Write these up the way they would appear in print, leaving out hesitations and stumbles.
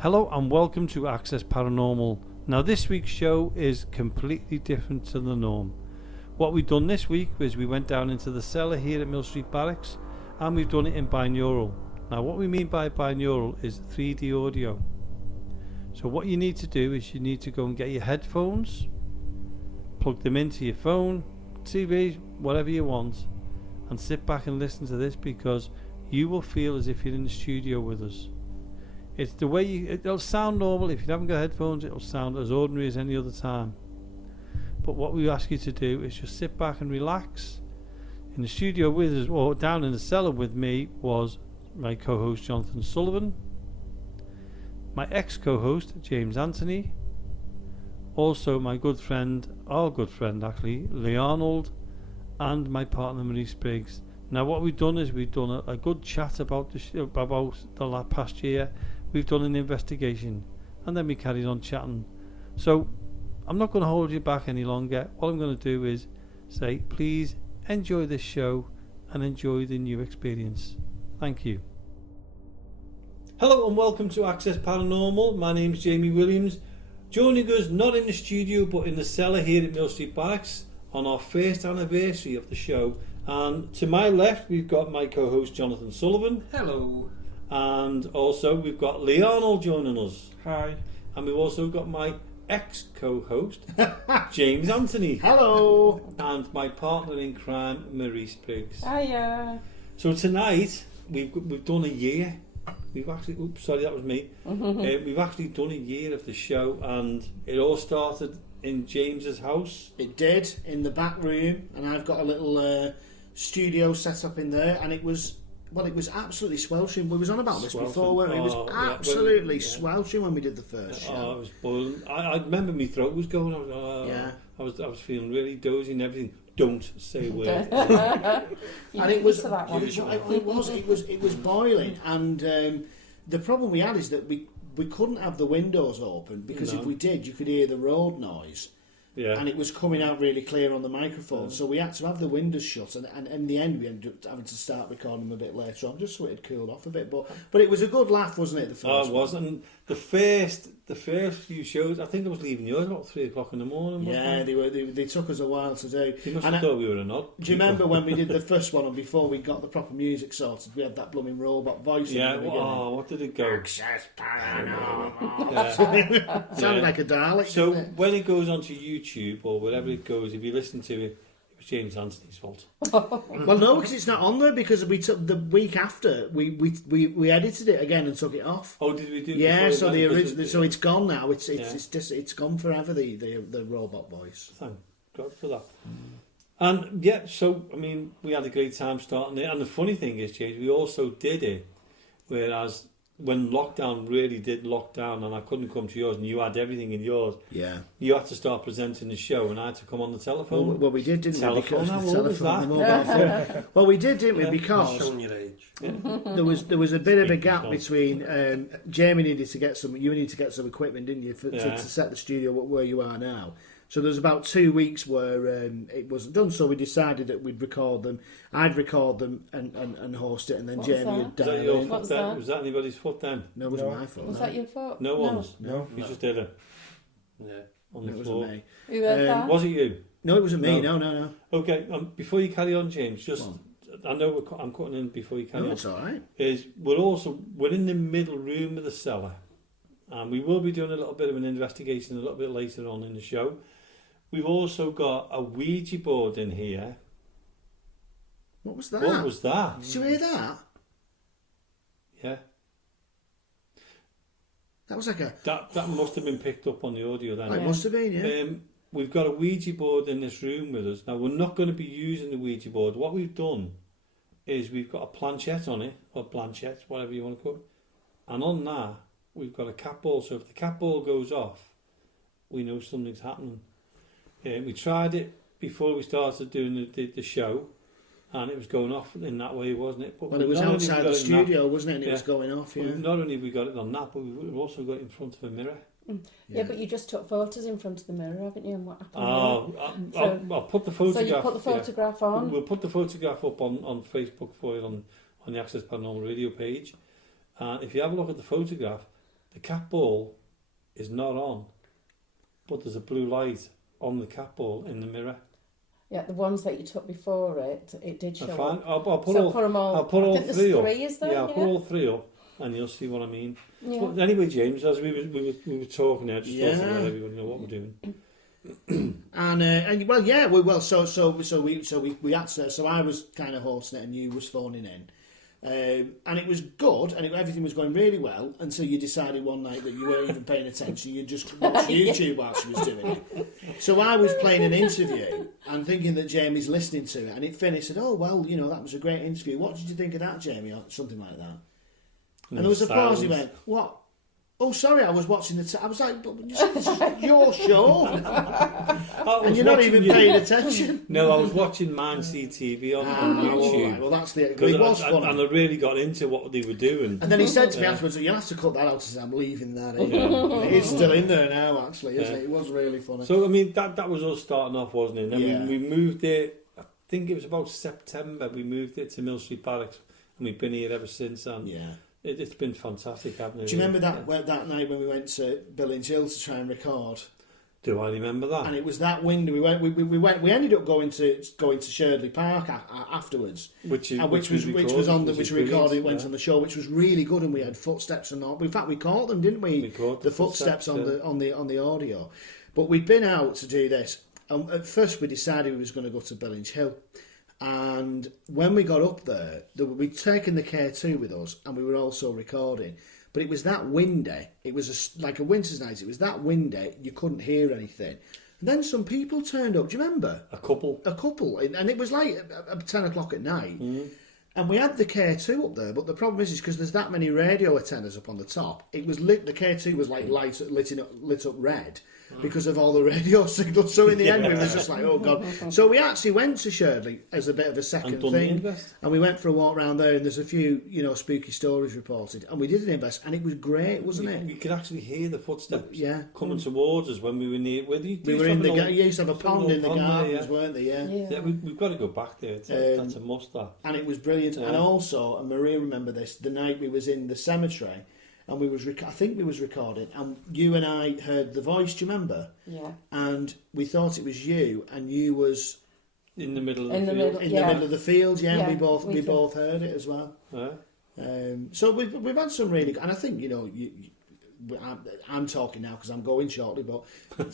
Hello and welcome to Access Paranormal. Now this week's show is completely different to the norm. What we've done this week is we went down into the cellar here at Mill Street Barracks and we've done it in binaural. Now what we mean by binaural is 3D audio. So what you need to do is you need to go and get your headphones, plug them into your phone, TV, whatever you want, and sit back and listen to this because you will feel as if you're in the studio with us. It's the way it'll sound normal. If you haven't got headphones, it'll sound as ordinary as any other time. But what we ask you to do is just sit back and relax. In the studio with us, or down in the cellar with me, was my co-host Jonathan Sullivan, my ex-co-host James Anthony, also my good friend, our good friend actually, Lee Arnold, and my partner Marie Spriggs. Now what we've done is we've done a good chat about the past year. We've done an investigation and then we carried on chatting. So I'm not going to hold you back any longer. What I'm going to do is say please enjoy this show and enjoy the new experience. Thank you. Hello and welcome to Access Paranormal. My name's Jamie Williams. Joining us not in the studio but in the cellar here at Mill Street Barracks on our first anniversary of the show. And to my left we've got my co-host Jonathan Sullivan. Hello. And also we've got Lee Arnold joining us. Hi. And we've also got my ex-co-host James Anthony. Hello. And my partner in crime Marie Spriggs. Hiya. So tonight we've done a year. We've actually, oops, sorry, that was me. We've actually done a year of the show, and it all started in James's house. It did, in the back room, and I've got a little studio set up in there, and it was absolutely sweltering. We was on about this before, weren't we? It was absolutely sweltering when we did the first show. Oh, it was boiling. I remember my throat was going. I was feeling really dozy and everything. Don't say a word. And it was boiling, and the problem we had is that we couldn't have the windows open because if we did, you could hear the road noise. Yeah. And it was coming out really clear on the microphone, so we had to have the windows shut, and in the end we ended up having to start recording them a bit later on, just so it had cooled off a bit. But it was a good laugh, wasn't it? The first it was, and the first few shows, I think I was leaving yours about 3 o'clock in the morning. Yeah, they took us a while to do. You must have thought we were a nod. Do you remember when we did the first one, and before we got the proper music sorted, we had that blooming robot voice? Yeah. What did it go? Access Paranormal. Sounded like a Dalek. So when it goes onto YouTube or wherever it goes, if you listen to it, it was James Anthony's fault. Well, no, because it's not on there, because we took the week after we edited it again and took it off. Oh, did we do? Yeah, so the original, so it's gone now. It's gone forever. The robot voice. Thank God for that. And yeah, so I mean, we had a great time starting it. And the funny thing is, James, we also did it, whereas when lockdown really did lock down and I couldn't come to yours and you had everything in yours, you had to start presenting the show and I had to come on the telephone. Well we did, didn't we? Because how old was that? Well, we did, didn't we? Because showing your age. there was a bit of a gap between Jamie needed to get some, you needed to get some equipment, didn't you, to set the studio where you are now. So there was about 2 weeks where it wasn't done, so we decided that we'd record them. I'd record them and host it, and then Jamie would dial in. Was that anybody's foot then? No, it wasn't my fault. Was that your fault? No one's? No. You just did it? Yeah. On the it floor? wasn't me. Who had that? Was it you? No, it wasn't me. No. Okay, before you carry on, James, I know I'm cutting in before you carry on. It's all right. We're in the middle room of the cellar, and we will be doing a little bit of an investigation a little bit later on in the show. We've also got a Ouija board in here. What was that? What was that? Did you hear that? Yeah. That was like a... That must have been picked up on the audio then. It must have been, yeah. We've got a Ouija board in this room with us. Now, we're not going to be using the Ouija board. What we've done is we've got a planchette on it, or planchette, whatever you want to call it. And on that, we've got a cat ball. So if the cat ball goes off, we know something's happening. We tried it before we started doing the show, and it was going off in that way, wasn't it? But well, it was outside the studio, wasn't it? And it was going off, yeah. Not only have we got it on that, but we've also got it in front of a mirror. Yeah, but you just took photos in front of the mirror, haven't you? And what happened? I'll put the photograph. So you put the photograph on? We'll put the photograph up on Facebook for you on the Access Paranormal Radio page. And if you have a look at the photograph, the cat ball is not on, but there's a blue light on the cat ball in the mirror. Yeah, the ones that you took before it did show up. I'll put So all, put them all. I'll put I all think three there's up. three, is there? Yeah, I'll put all three up, and you'll see what I mean. Yeah. But anyway, James, as we were talking there, just thought to let everybody know what we're doing. and well, yeah, we had to. So I was kind of hosting it, and you was phoning in. And it was good, and everything was going really well until you decided one night that you weren't even paying attention. You just watched YouTube while she was doing it. So I was playing an interview and thinking that Jamie's listening to it, and it finished. Said, "Oh well, that was a great interview. What did you think of that, Jamie?" Or something like that. And there was a pause. He went, "What? Oh, sorry, I was watching the... I was like, but this is your show. And you're not even paying attention. No, I was watching Man CTV on YouTube. Right, well, that's the... It was funny. And I really got into what they were doing. And then he said to me afterwards, you'll have to cut that out, because I'm leaving that in. It is still in there now, actually, isn't it? It was really funny. So, I mean, that was us starting off, wasn't it? And then we moved it, I think it was about September, we moved it to Mill Street Barracks, and we've been here ever since. And it's been fantastic, hasn't it? Do you remember that night when we went to Billings Hill to try and record? Do I remember that? And it was that window. We ended up going to Sherdley Park afterwards, which we recorded. It went on the show, which was really good, and we had footsteps and all. In fact, we caught them, didn't we? We caught the footsteps on the audio. But we'd been out to do this, and at first we decided we was going to go to Billings Hill. And when we got up there, we'd taken the K2 with us, and we were also recording. But it was that windy. It was like a winter's night. It was that windy. You couldn't hear anything. And then some people turned up. Do you remember? A couple. And it was like 10 o'clock at night. Mm. And we had the K2 up there. But the problem is because there's that many radio antennas up on the top. It was lit. The K2 was like lit up red. Because of all the radio signals. So in the end we were just like, oh God. So we actually went to Sherdley as a bit of a second thing. And we went for a walk around there, and there's a few, spooky stories reported. And we did an invest, and it was great, wasn't it? We could actually hear the footsteps coming towards us when we were near. We were in the garden. You used to have a pond in the gardens, weren't they? Yeah, we've got to go back there. That's a must, that. And it was brilliant. And also, and Maria remember this, the night we was in the cemetery, and I think we was recording, and you and I heard the voice. Do you remember? Yeah. And we thought it was you, and you was in the middle of the field. In the middle of the field. Yeah. We both heard it as well. Yeah. So we've had some really, and I think I'm talking now because I'm going shortly, but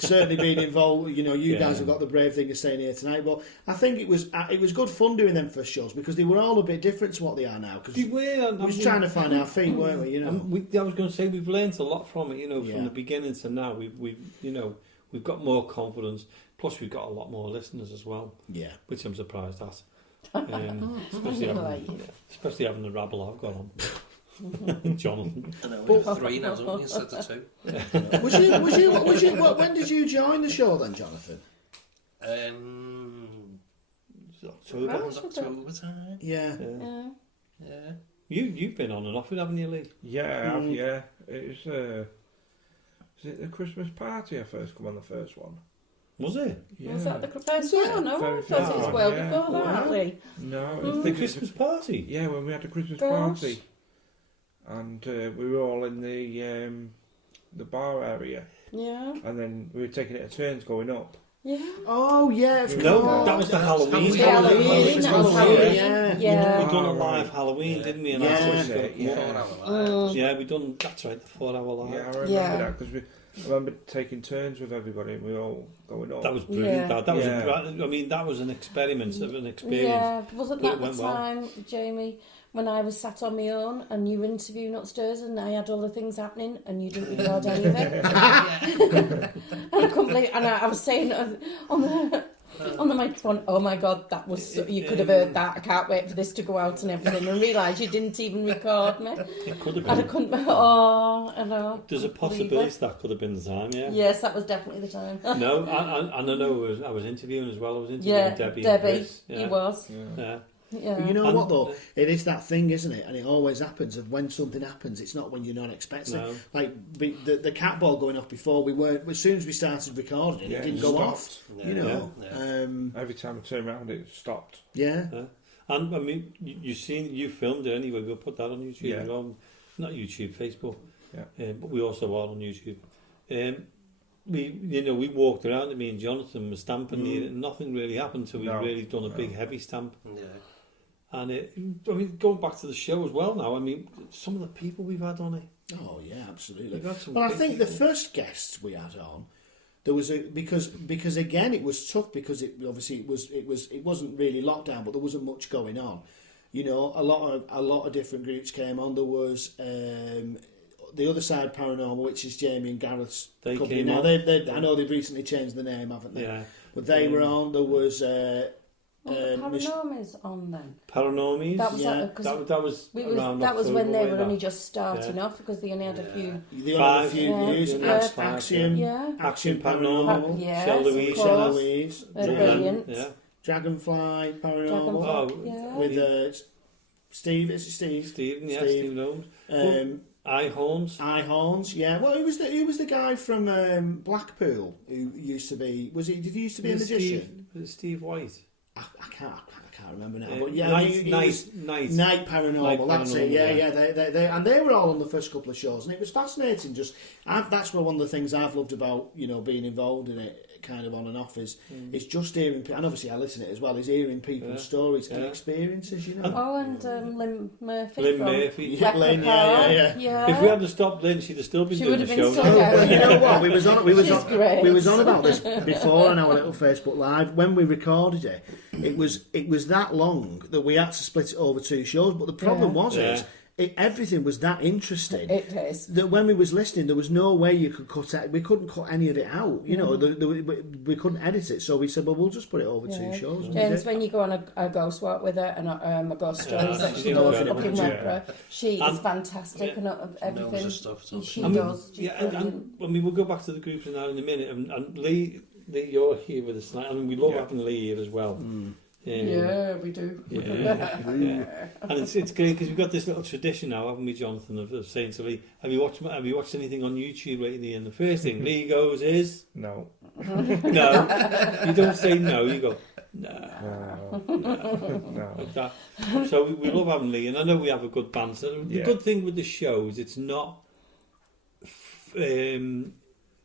certainly being involved, you guys have got the brave thing of staying here tonight. But I think it was good fun doing them first shows because they were all a bit different to what they are now. Because we were trying to find our feet, weren't we? I was going to say we've learned a lot from it. From the beginning to now, we've got more confidence. Plus, we've got a lot more listeners as well. Yeah, which I'm surprised at. Especially having the rabble I've got on. Jonathan. I know, we have 3 now, don't we, instead of 2. Was you? When did you join the show then, Jonathan? October time. Yeah. You've been on and off it, haven't you, Lee? Yeah, I have, yeah. It was it the Christmas party I first come on the first one? Was it? Yeah. Was that the first one? No, I thought it was well before that, Lee. No, it was the Christmas party. Yeah, when we had the Christmas party. And we were all in the bar area. Yeah. And then we were taking it at turns going up. Yeah. Oh, yeah. No, that was the Halloween. Halloween. Yeah. We done a live Halloween, didn't we? And we done. That's right, the 4 hour live. Yeah, I remember that because I remember taking turns with everybody and we were all going up. That was brilliant. Yeah. That was that was an experiment of an experience. Yeah, wasn't that the time, Jamie, when I was sat on my own and you were interviewing upstairs and I had all the things happening and you didn't record any of it? And I couldn't believe, and I was saying on the microphone, oh my God, that was you could have heard that. I can't wait for this to go out and everything, and realise you didn't even record me. It could have been. And I couldn't. I know. There's a possibility that could have been the time. Yeah. Yes, that was definitely the time. No, and I know I was interviewing as well. I was interviewing Debbie. And Chris. He was. Yeah. Yeah. But you know what though? It is that thing, isn't it? And it always happens. Of when something happens, it's not when you're not expecting. No. Like the cat ball going off before we weren't. As soon as we started recording, it didn't go off. No, every time I turned around, it stopped. Yeah. And I mean, you filmed it anyway. We'll put that on YouTube. Not YouTube, Facebook. but we also are on YouTube. We walked around, and me and Jonathan were stamping near it, and nothing really happened until we'd really done a big heavy stamp. Yeah. And going back to the show as well now, some of the people we've had on it. Oh yeah, absolutely. Well, I think the first guests we had on, there was because again it was tough because it wasn't really lockdown, but there wasn't much going on. You know, a lot of different groups came on. There was the Other Side Paranormal, which is Jamie and Gareth's company. Now I know they've recently changed the name, haven't they? Yeah. But they were on. There was. Paranormies on then. Paranormies. That was that was when they were only just starting off because they only had a few. They only had a few years. Axiom. Axiom Paranormal. Shell Louise. Brilliant. Dragonfly Paranormal. With Steve. Is it Steve? Steve Gnomes. Eye-horns, yeah. Well, who was the guy from Blackpool who used to be? Did he used to be a magician? Was it Steve White? I can't remember now. But yeah, Night Paranormal. That's it. Yeah. They were all on the first couple of shows, and it was fascinating. That's one of the things I've loved about being involved in it, kind of on and off, is it's just hearing, and obviously I listen to it as well, is hearing people's stories and experiences. And Lynn Murphy. Lynn, yeah. If we hadn't stopped Lynn, she'd have still been doing the show. Well, you know what? We was on about this before on our little Facebook Live when we recorded it. It was that long that we had to split it over 2 shows. But the problem everything was that interesting. It is. That when we was listening, there was no way you could cut it. We couldn't cut any of it out. We couldn't edit it. So we said, well, we'll just put it over 2 shows. James, when you go on a ghost walk with her and a ghost stories that she does up in Ledborough, she is fantastic and everything she does. And we'll go back to the groups now in a minute. And Lee, you're here with us tonight. We love having Lee here as well. Yeah, we do. Yeah. And it's great because we've got this little tradition now, haven't we, Jonathan, of saying to Lee, have you watched anything on YouTube lately? And the first thing Lee goes is no. No. You don't say no. You go no. Like that. So we love having Lee, and I know we have a good banter. The good thing with the show is it's not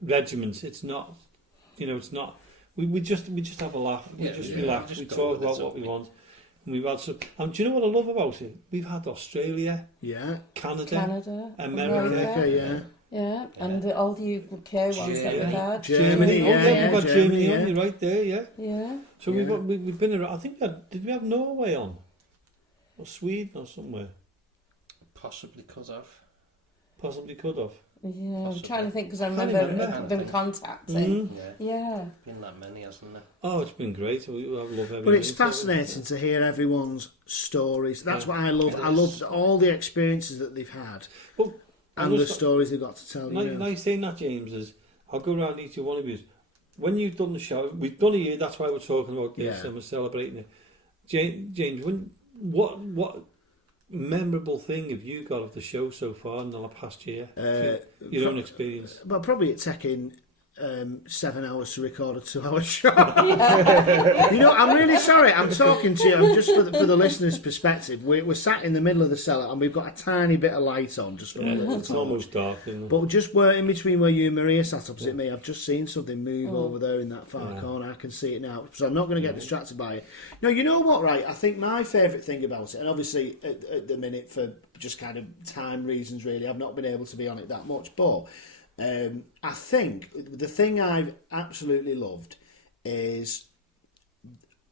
regiments. It's not. It's not. We just have a laugh. We just relax. We talk about what we want. And we've had some. And do you know what I love about it? We've had Australia, Canada, America, and all the UK ones that we've had. Germany, we've got Germany on right there, yeah. So we've been around. I think did we have Norway on, or Sweden or somewhere? Possibly could have. Yeah, I'm trying to think because I remember them contacting. Yeah. Been that many, hasn't there? Oh, it's been great. I love everything. But it's fascinating to hear everyone's stories. That's what I love. I love all the experiences that they've had and the stories they've got to tell. Nice saying that, James, is I'll go around each one of you. When you've done the show, we've done a year, that's why we're talking about this and we're celebrating it. James, what memorable thing have you got of the show so far in the past year? Your own experience? Well, probably it's taking 7 hours to record a 2-hour show. I'm really sorry. I'm talking to you. Just for the listeners' perspective. We're sat in the middle of the cellar and we've got a tiny bit of light on just from a little. It's almost dark, isn't it? But just in between where you and Maria sat opposite me, I've just seen something move over there in that far corner. I can see it now, so I'm not going to get distracted by it. No, you know what? Right, I think my favourite thing about it, and obviously at the minute for just kind of time reasons, really, I've not been able to be on it that much, but. I think the thing I've absolutely loved is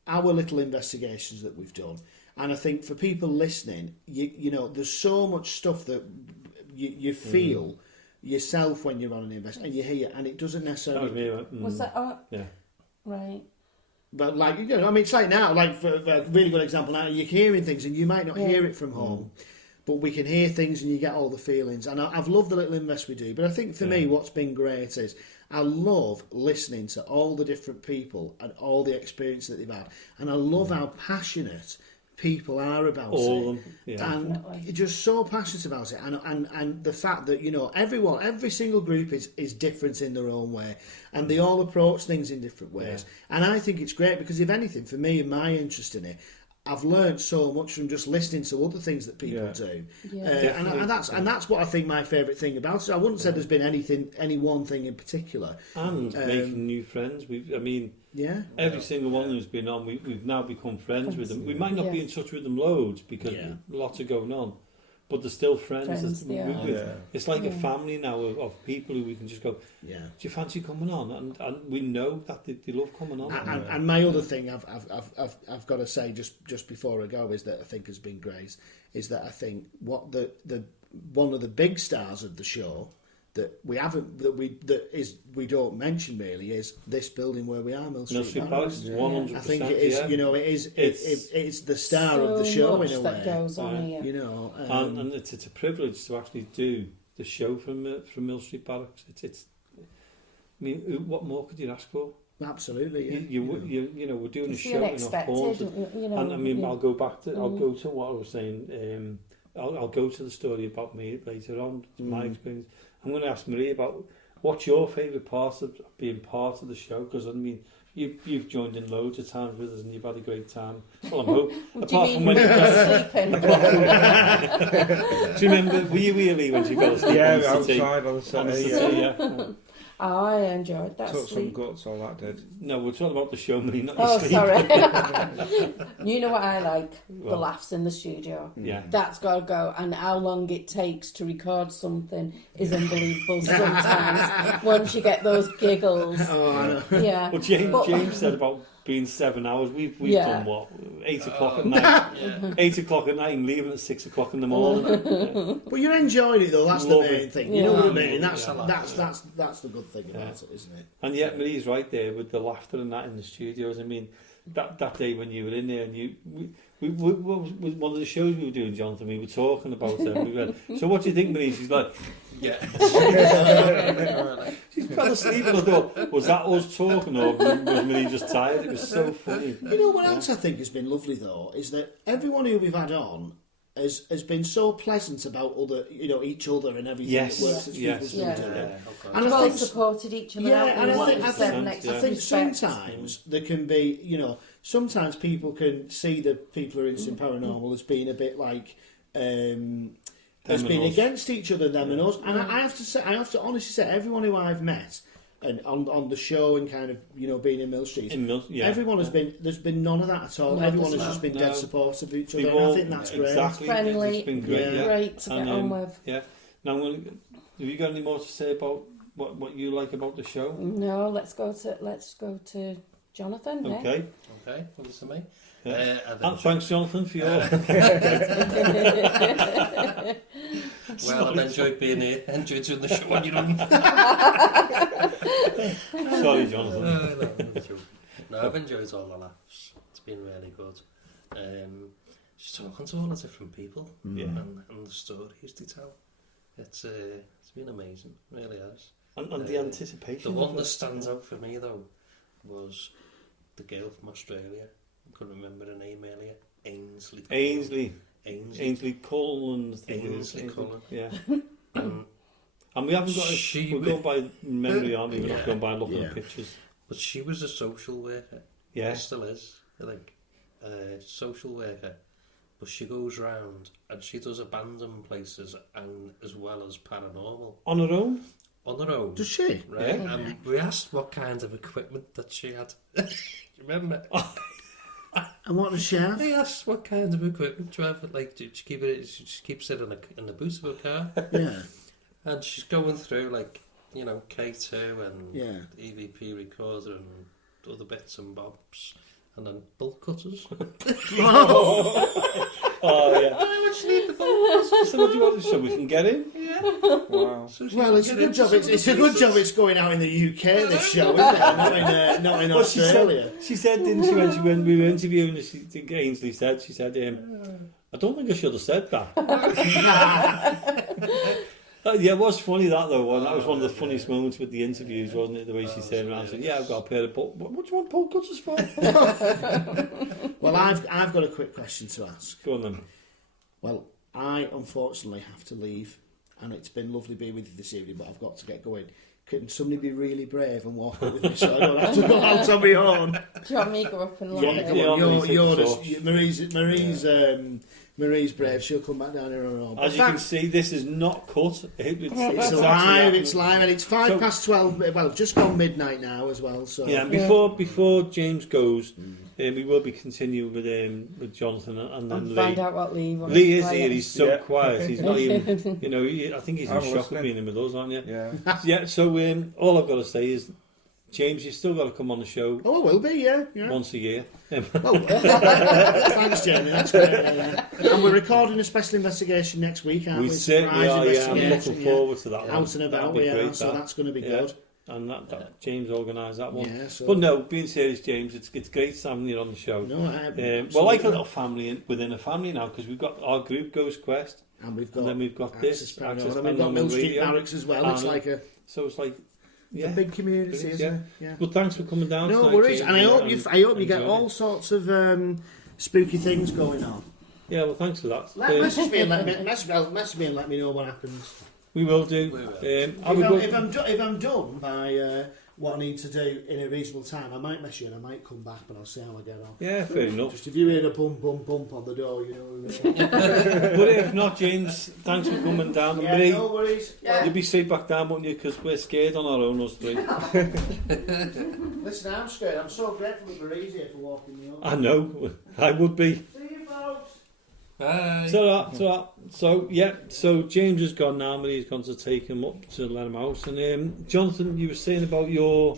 our little investigations that we've done, and I think for people listening, there's so much stuff that you feel yourself when you're on an investigation, and you hear, and it doesn't necessarily. Was that? Right. But it's like now, for a really good example now, you're hearing things and you might not hear it from home. But we can hear things and you get all the feelings. And I've loved the little invest we do. But I think for me, what's been great is I love listening to all the different people and all the experience that they've had. And I love how passionate people are about all it. And you're just so passionate about it. And the fact that, every single group is different in their own way. And they all approach things in different ways. And I think it's great because if anything, for me and my interest in it, I've learned so much from just listening to other things that people do, and that's what I think my favourite thing about it. I wouldn't say there's been any one thing in particular. And making new friends. Every single one who's been on, we've now become friends with them. We might not be in touch with them loads because lots are going on, but they're still friends. It's like a family now of people who we can just go, do you fancy coming on? And we know that they love coming on. And my other thing I've got to say just before I go is that I think has been great is that I think what the one of the big stars of the show that we don't mention really is this building where we are, Mill Street Barracks. 100%. I think it is. It's the star of the show in a way. That goes on here. And it's a privilege to actually do the show from Mill Street Barracks. What more could you ask for? Absolutely. We're doing a show in a haunted. And I'll go to what I was saying. I'll go to the story about me later on, my experience. I'm going to ask Marie about what's your favourite part of being part of the show, because you've joined in loads of times with us and you've had a great time. Well, I'm hoping. Apart from when you fell asleep. Do you remember, were you really when she fell asleep? Yeah, outside on the Saturday. I enjoyed that. Took some guts, all that did. No, we're talking about the show, Marie, not your sleep. Sorry. You know what I like? The laughs in the studio. Yeah. That's got to go. And how long it takes to record something is unbelievable sometimes. Once you get those giggles. Oh, I know. Yeah. Well, James said about being 7 hours. We've done what? 8 o'clock at night. 8 o'clock at night and leaving at 6 o'clock in the morning. But you're enjoying it though. That's the main thing. You know what I mean? That's the good thing about it, isn't it? And yet Marie's right there with the laughter and that in the studios. I mean, that day when you were in there and we one of the shows we were doing, Jonathan, we were talking about it. We went, so what do you think, Marie? She's like, she fell asleep and I thought, was that us talking or was Marie just tired? It was so funny. You know what else I think has been lovely though is that everyone who we've had on has been so pleasant about each other and everything that works that people's been doing. And I think supported each other. I think sometimes there can be, sometimes people can see the people who are into paranormal as being a bit like as being against each other, them and us. And I have to honestly say, everyone who I've met and on the show and kind of being in Mill Street, everyone has been. There's been none of that at all. Everyone has just been dead supportive of each other. And I think that's great. Exactly. Friendly, it's been great, great to get on with. Yeah. Now, have you got any more to say about what you like about the show? No, let's go to Jonathan. Okay. Okay. Well, to me. And thanks, Jonathan, for your. Well, I've enjoyed being here. Enjoyed doing the show on your own. Sorry, Jonathan. No, I've enjoyed all the laughs. It's been really good. Just talking to all the different people and the stories they tell. It's been amazing. It really has. And the anticipation. The one that stands out for me though was the girl from Australia. I couldn't remember her name earlier. Ainsley Cullen. Ainsley Cullen. Yeah. And we haven't got. We're going by memory, aren't we? We're not going by looking at pictures. But she was a social worker. Yeah. She still is, I think. Social worker. But she goes round and she does abandoned places and as well as paranormal. On her own? On her own. Does she? Right. Yeah. And we asked what kind of equipment that she had. Remember? And what does she have? They asked what kind of equipment do you have. Like, did she keep it? She just keeps it in the boot of her car. Yeah. And she's going through like K2 and EVP recorder and other bits and bobs, and then bolt cutters. Oh yeah. So what do you want? So we can get in? Yeah. Wow. So well, it's a good job. It's a good job. It's going out in the UK. This show, isn't it? Not in Australia. She said, didn't she, when we were interviewing her? Ainsley said, I don't think I should have said that. Yeah, it was funny that though. That was one of the funniest moments with the interviews, wasn't it? The way she turned around and said, "Yeah, I've got a pair of what do you want bolt cutters for?" Well, I've got a quick question to ask. Go on then. Well, I unfortunately have to leave, and it's been lovely being with you this evening, but I've got to get going. can somebody be really brave and walk up with me so I don't have to go out on my own? Do you want me to go up and look? Yeah, come on. Marie's brave. She'll come back down here on her own. As you can see, this is not cut. It's live, and it's 12. Well, just gone midnight now as well. So yeah, and before James goes, we will be continuing with Jonathan and then Lee. Find out what Lee wants. Lee is here. He's so quiet. He's not even. You know, I think he's in shock of being in with us, aren't you? Yeah. Yeah. So all I've got to say is, James, you've still got to come on the show. Oh, I will be, yeah. Once a year. Thanks, Jamie. That's great. And we're recording a special investigation next week, aren't we? We certainly are, yeah. I'm looking forward to that one. Out and about, we are, so that's going to be good. And that James organised that one. Yeah, so. But no, being serious, James, it's great having you on the show. No, we're like a little family within a family now, because we've got our group, Ghost Quest, and then we've got Access Paranormal, and we've got Mill Street Barracks as well. It's like a... So it's like... Yeah. A big community, isn't it? Yeah. Well, thanks for coming down. No worries, and I hope you get all sorts of spooky things going on. Yeah, well, thanks for that. Message me and let me know what happens. We will do. If I'm done by what I need to do in a reasonable time, I might mess you and I might come back, but I'll see how I get on. Yeah, fair enough. Just if you hear a bump on the door, you know. But if not, James, thanks for coming down. Yeah, Marie, no worries. Yeah. You'll be straight back down, won't you? Because we're scared on our own, us three. Listen, I'm scared. I'm so grateful that Marie's here for walking me over. I know. I would be. See you, folks. Bye. So James has gone now. Marie's gone to take him up to let him out. And Jonathan, you were saying about your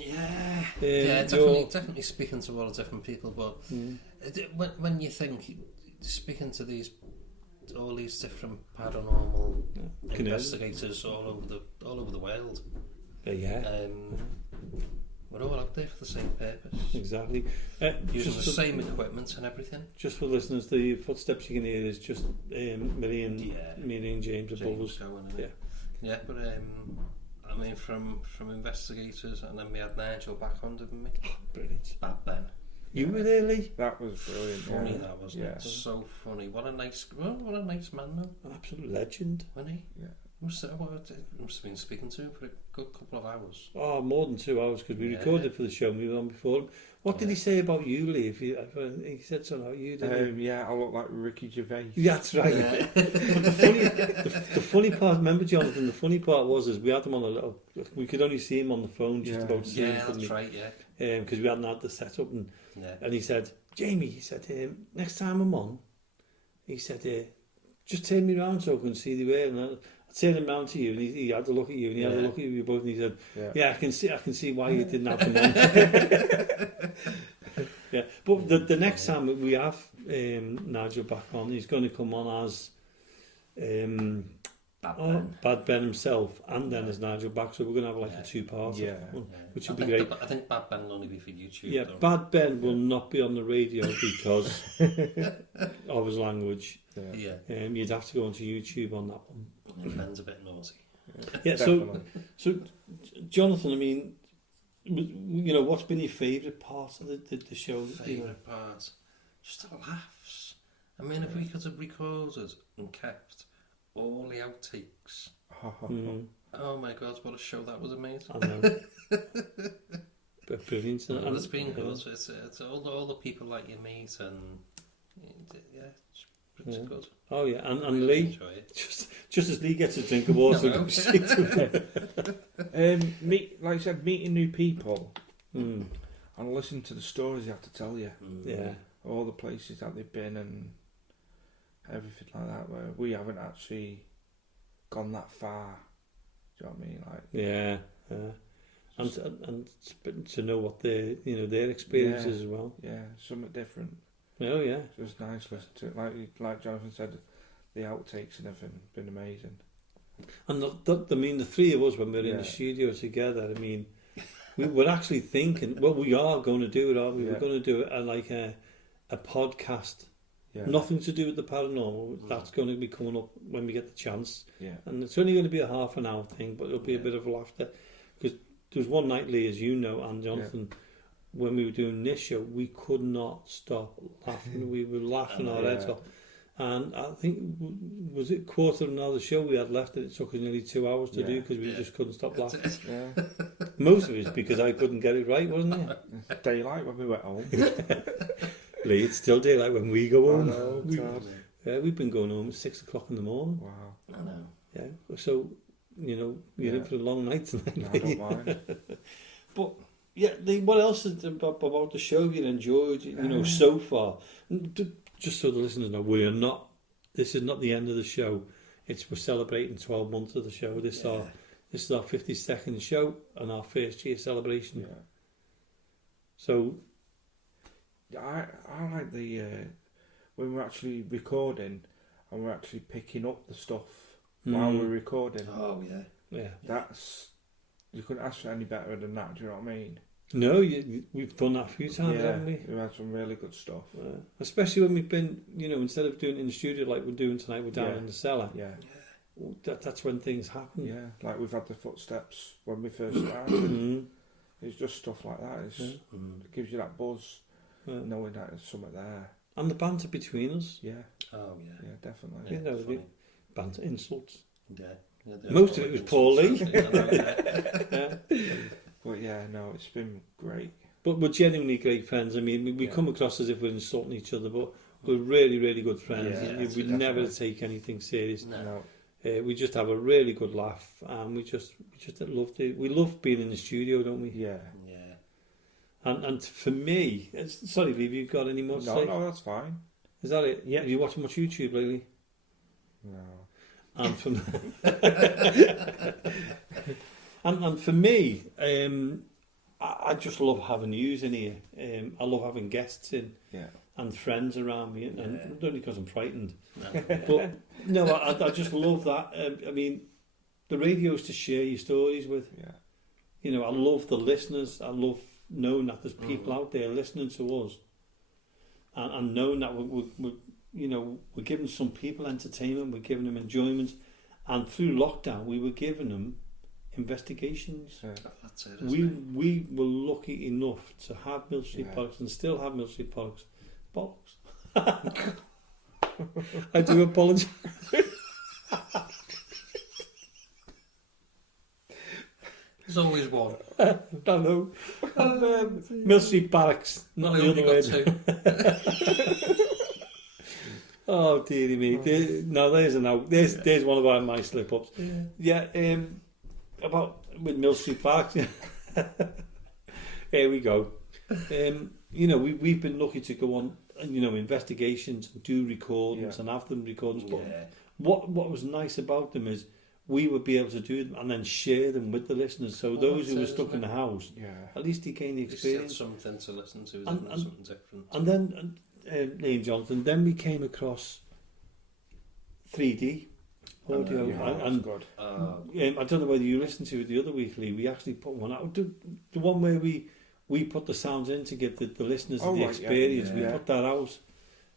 definitely speaking to a lot of different people. But when you think speaking to all these different paranormal investigators all over the world, we're all out there for the same purpose. Exactly. Using the same equipment and everything. Just for listeners, the footsteps you can hear is just Marie and James above us. But I mean, from investigators, and then we had Nigel back under me. Brilliant. Bad Ben. You were there, Lee? That was brilliant. Funny, that wasn't it? So funny. What a nice man, though. An absolute legend. Wasn't he? Yeah. Must have been speaking to him for a good couple of hours. Oh, more than 2 hours, because we recorded for the show and we were on before him. What did he say about you, Lee? He said something about you, didn't he? Yeah, I look like Ricky Gervais. That's right. But the funny part, remember, Jonathan, the funny part was we had him on a little... We could only see him on the phone just about to see him. Yeah, that's right, because we hadn't had the setup. And he said, Jamie, next time I'm on, he said, just turn me around so I can see the way. And I turned him round to you, and he had to look at you, and he had to look at you both, and he said, "Yeah, I can see why you didn't have him on." Yeah, but the next time we have Nigel back on, he's going to come on as Bad Ben himself, and then as Nigel back. So we're going to have like a 2-part, which will be great. I think Bad Ben will only be for YouTube. Yeah, though. Bad Ben will not be on the radio because of his language. You'd have to go onto YouTube on that one. Ben's a bit naughty. Yeah, so Jonathan, I mean, what's been your favourite part of the show? Favourite part? Just the laughs. I mean, if we could have recorded and kept all the outtakes. Oh my God, what a show that would have made. I know. But brilliant. Well, it's been good. It's all the people like you meet, and it's good. Oh yeah, and Lee, just as Lee gets a drink of water, go straight to like I said, meeting new people, and listen to the stories they have to tell you. Yeah, all the places that they've been and everything like that. Where we haven't actually gone that far. Do you know what I mean? Like and to know what their experiences as well. Yeah, something different. Oh yeah, it was nice listening to it. Like Jonathan said, the outtakes and everything been amazing. And the 3 of us, when we're in the studio together, I mean, we were actually thinking, well, we are going to do it, aren't we? We're going to do it like a podcast. Nothing to do with the paranormal. That's going to be coming up when we get the chance. And it's only going to be a half an hour thing, but it'll be a bit of laughter. Because there was one night, Lee, as you know, and Jonathan, when we were doing this show, we could not stop laughing. We were laughing our heads off. And I think, was it quarter of another show we had left, and it took us nearly 2 hours to do because we just couldn't stop laughing. Yeah. Most of it is because I couldn't get it right, wasn't it? Daylight when we went home. Lee, it's still daylight when we go home. know, We've been going home at 6 o'clock in the morning. Wow. I know. Yeah, so, you're in for a long night tonight. No, I don't mind. But, yeah, what else is about the show you enjoyed, so far? Just so the listeners know, this is not the end of the show. We're celebrating 12 months of the show. This is our 52nd show and our first year celebration. Yeah. So, I like the when we're actually recording and we're actually picking up the stuff while we're recording. Oh yeah. You couldn't ask for any better than that. Do you know what I mean? No, we've done that a few times, haven't we? We've had some really good stuff. Especially when we've been, instead of doing it in the studio like we're doing tonight, we're down in the cellar. Yeah. That's when things happen. Yeah, like we've had the footsteps when we first started. It's just stuff like that. It gives you that buzz, knowing that there's something there. And the banter between us. Yeah. Oh yeah. Yeah, definitely. The banter, insults. Yeah. Most of it was Paul Lee. But yeah, no, it's been great. But we're genuinely great friends. I mean, we come across as if we're insulting each other, but we're really, really good friends. Yeah, we never take anything serious. No. We just have a really good laugh, and we just love it. We love being in the studio, don't we? Yeah. Yeah. And for me, sorry, Lee, have you got any more to say? No, that's fine. Is that it? Yeah. Have you watched much YouTube lately? No. And from and for me, I just love having yous in here. I love having guests in, and friends around me, and not only because I'm frightened, but no, I just love that. I mean, the radio's to share your stories with. Yeah. I love the listeners. I love knowing that there's people out there listening to us, and knowing that we're giving some people entertainment, we're giving them enjoyment, and through lockdown we were giving them investigations. Yeah. That's it. We were lucky enough to have Mill Street Bollocks and still have Mill Street Bollocks. I do apologise. There's always one. I know. Mill Street Barracks, not the other way. Oh dearie me! There's one of my slip ups. Yeah. About with Mill Street Barracks. Here we go. We've been lucky to go on, investigations and do recordings and have them recordings. But what was nice about them is we would be able to do them and then share them with the listeners. So those who were stuck in the house, at least they gained the experience. Something to listen to, something different. And then, Lee and Jonathan, then we came across 3D audio. And good. I don't know whether you listened to it the other week, Lee. We actually put one out. The one where we put the sounds in to give the listeners the experience. We put that out.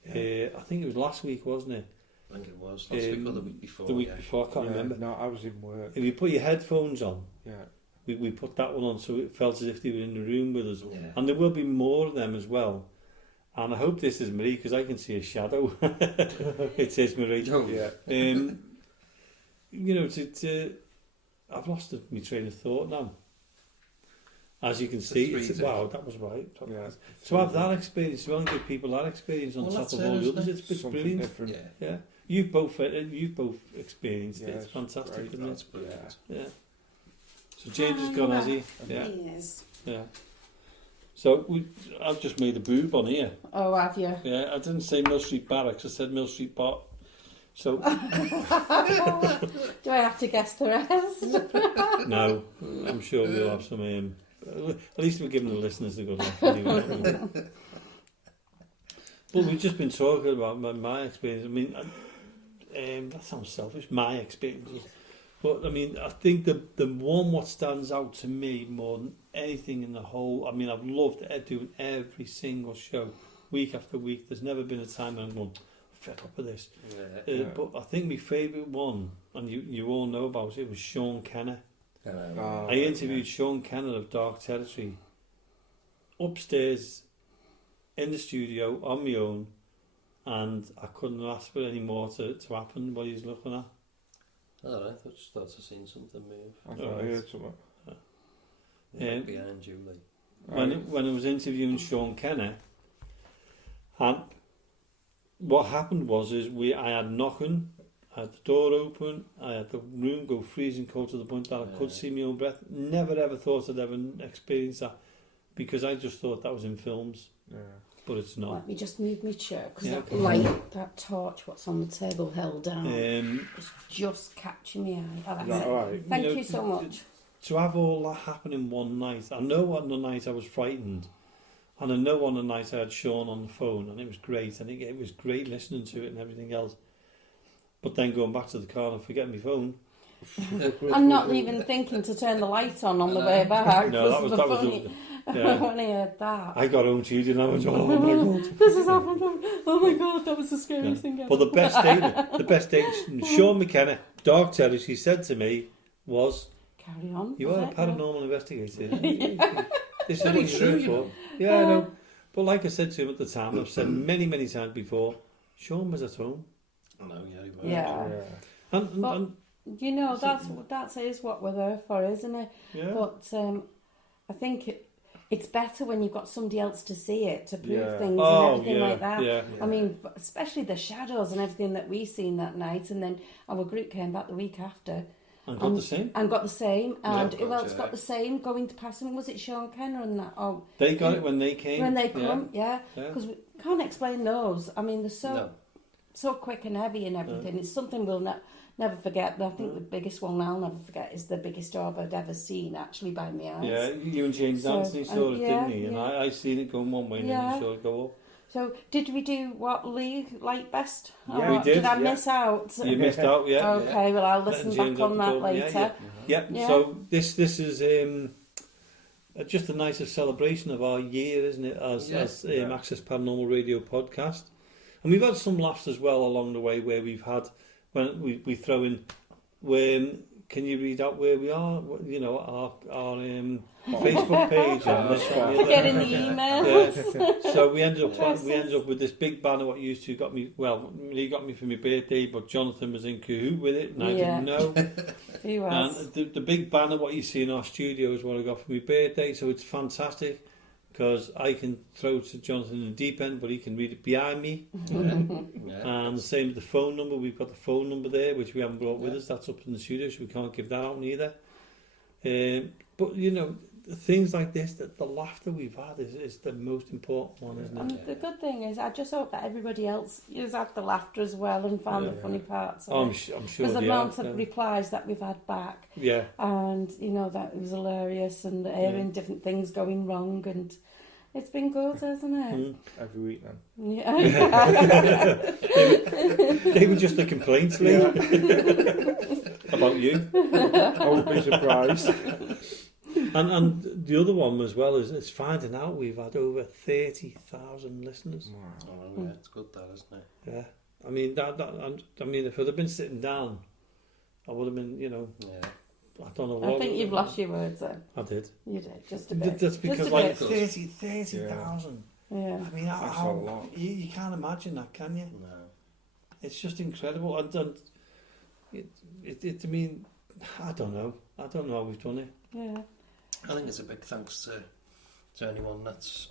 I think it was last week, wasn't it? I think it was last week or the week before. The week before, I can't remember. No, I was in work. If you put your headphones on, we put that one on, so it felt as if they were in the room with us. Yeah. And there will be more of them as well. And I hope this is Marie, because I can see a shadow. It is Marie. Oh. Yeah. I've lost my train of thought now. As you can see, wow, that was right. So have that experience. We want to give people that experience on top of all the others. It's brilliant. Different. Yeah. You've both experienced it. It's fantastic, great. isn't That's it? brilliant. Yeah. So James has gone, has he? Yeah. He is. Yeah. So I've just made a boob on here. Oh, have you? Yeah, I didn't say Mill Street Barracks. I said Mill Street Pot. So do I have to guess the rest? no, I'm sure we'll have some. At least we're giving the listeners a good laugh anyway. But we've just been talking about my experience. I mean, that sounds selfish. My experiences, but I mean, I think the one what stands out to me more than anything in the whole. I mean, I've loved doing every single show, week after week. There's never been a time when I'm going, fed up with this. But I think my favourite one, and you all know about it, was Sean Kenner. I interviewed Sean Kenner of Dark Territory upstairs in the studio on my own, and I couldn't ask for any more to happen. What he's looking at. All right, I just thought I seen something move. I thought I heard something. Behind you, like. When I was interviewing Sean Kenner, and what happened was I had knocking, I had the door open, I had the room go freezing cold to the point that I could see my own breath. Never ever thought I'd ever experience that, because I just thought that was in films. Yeah. But it's not. Let me just move my chair, because that light, that torch, what's on the table held down, it's just catching me eye. Right. Thank you so much. To have all that happen in one night, I know on the night I was frightened, and I know on the night I had Sean on the phone, and it was great, and it was great listening to it and everything else. But then going back to the car and forgetting my phone. I'm not even thinking to turn the light on the way back. No, that was yeah. When I heard that, I got home to you, didn't I? Oh my god, this is happening! Oh my god, that was the scariest thing ever. But the best day, Sean McKenna, Dark Terrace, he said to me was, "Carry on." You are a paranormal investigator. This is Very what true, you're you for. know. Yeah, I know. But like I said to him at the time, I've said many times before, Sean was at home. I know, yeah, he was. Yeah. And you know, that is what we're there for, isn't it? yeah. But I think it's better when you've got somebody else to see it, to prove things and everything like that. Yeah. I mean, especially the shadows and everything that we seen that night, and then our group came back the week after. And got the same. And got the same. And who else yeah. got the same going to pass them? Was it Sean Kenner and that? Oh, They got it when they came. when they come, yeah. Yeah. Because we can't explain those. I mean, they're so quick and heavy and everything. It's something we'll never forget. I think the biggest one I'll never forget is the biggest orb I'd ever seen, actually, by my eyes. Yeah, you and James Anthony saw it, didn't you? And I seen it going one way and then you saw it go up. So, did we do what Lee liked best? Yeah, we did. Did I miss out? You missed out, yeah. Okay, well, I'll listen back on that later. Yeah. So this is just a nice celebration of our year, isn't it? As Access Paranormal Radio podcast, and we've had some laughs as well along the way where we've had when we throw in when. Can you read out where we are? You know, our Facebook page. And Forgetting the emails. Yeah. So we ended up with this big banner. What used to got me. Well, he got me for my birthday, but Jonathan was in cahoot with it, and I didn't know. He was. And the big banner, what you see in our studio, is what I got for my birthday. So it's fantastic because I can throw to Jonathan in the deep end, but he can read it behind me. And the same with the phone number. We've got the phone number there, which we haven't brought with us. That's up in the studio, so we can't give that out neither. But you know, things like this, that the laughter we've had is the most important one, isn't it? And the good thing is, I just hope that everybody else has had the laughter as well and found the funny parts. I'm sure. Because the amount of replies that we've had back, and you know that it was hilarious, and hearing different things going wrong, and it's been good, hasn't it? Every week then. Yeah. They were just the complaints, Lee. About you. I would be surprised. And the other one as well is finding out we've had over 30,000 listeners. Wow. Oh, yeah, it's good that, isn't it? Yeah. I mean, I mean, if I'd have been sitting down, I would have been, you know. Yeah. I don't know what. I think you've lost your words then. I did. You did, just a bit. That's because just like bit. 30,000. Yeah. I mean, that's a lot. You can't imagine that, can you? No. It's just incredible. And I mean, I don't know how we've done it. Yeah. I think it's a big thanks to anyone that's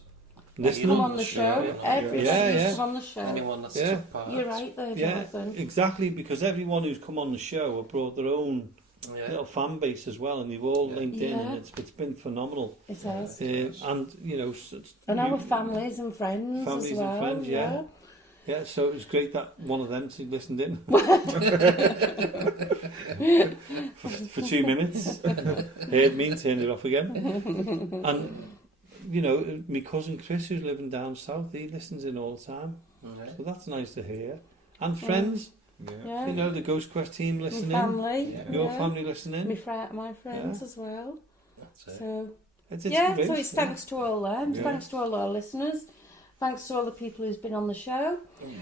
Listening. Come on the show. Everybody's come on the show. Anyone that's took part. You're right there, Jonathan. Exactly, because everyone who's come on the show have brought their own little fan base as well, and they've all linked in, and it's been phenomenal. It has. And you know, and our families and friends as well. And friends, yeah. So it was great that one of them listened in for 2 minutes. Heard me and turned it off again. And you know, my cousin Chris, who's living down south, he listens in all the time. Okay. So that's nice to hear. And friends. Yeah. You know, the Ghost Quest team listening. My family. Your family listening. My friends as well. That's it. So, it's so it's thanks to all them. Yeah. Thanks to all our listeners. Thanks to all the people who's been on the show. Yeah.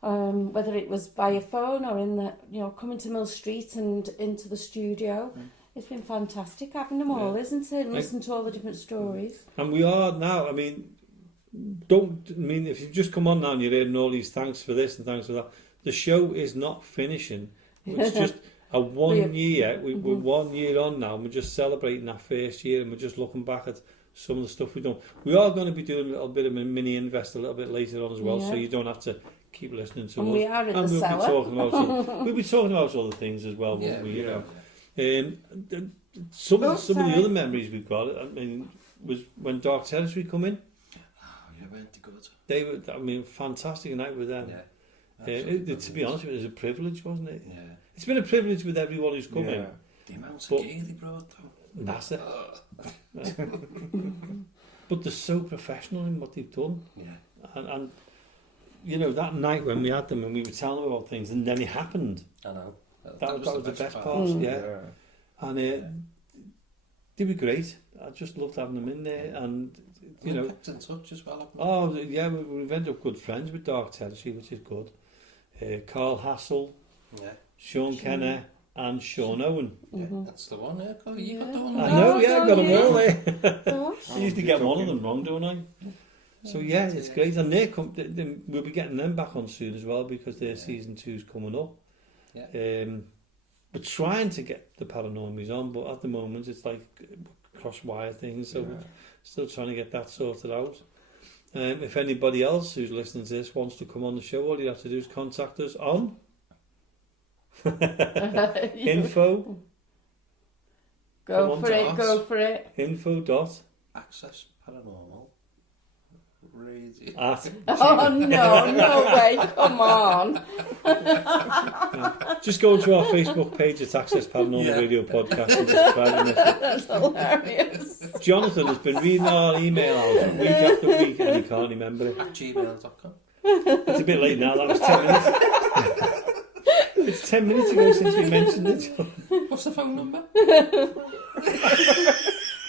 Whether it was via phone or in the, you know, coming to Mill Street and into the studio. It's been fantastic having them all, isn't it? And listen to all the different stories. And we are now, I mean, if you've just come on now and you're hearing all these thanks for this and thanks for that, the show is not finishing. It's just a 1 year. We're 1 year on now, and we're just celebrating that first year, and we're just looking back at some of the stuff we've done. We are going to be doing a little bit of a mini invest a little bit later on as well, so you don't have to keep listening to us. We are in the cellar. We'll be talking about other things as well, won't we? You know? Some of the other memories we've got, I mean, was when Dark Territory come in. Oh, yeah, weren't they good? They were, I mean, fantastic night with them. To be honest with you, it was a privilege, wasn't it? Yeah. It's been a privilege with everyone who's come in. The amount of gear they brought, though. That's it. But they're so professional in what they've done. Yeah. And you know, that night when we had them and we were telling them about things, and then it happened. I know. That was the best part. Yeah. And they were great. I just loved having them in there, and you know, kept in touch as well. Oh yeah, we've ended up good friends with Dark Territory, which is good. Carl Hassel, Sean Kenner, and Sean Owen. That's the one. You got the one. I know. Yeah, I got them all there. I usually get one of them wrong, don't I? So yeah, it's great, and we'll be getting them back on soon as well, because their season 2's coming up. We're trying to get the Paranormies on, but at the moment it's like cross-wire things, so we're still trying to get that sorted out. If anybody else who's listening to this wants to come on the show, all you have to do is contact us on info. Go for it. Info dot Access Paranormal Radio. Oh no way! Come on. Just go to our Facebook page. It's Access Paranormal Radio Podcast. And subscribe. That's hilarious. Jonathan has been reading our email out week after week, and he can't remember it. At gmail.com. It's a bit late now. That was 10 minutes. It's 10 minutes ago since we mentioned it. What's the phone number?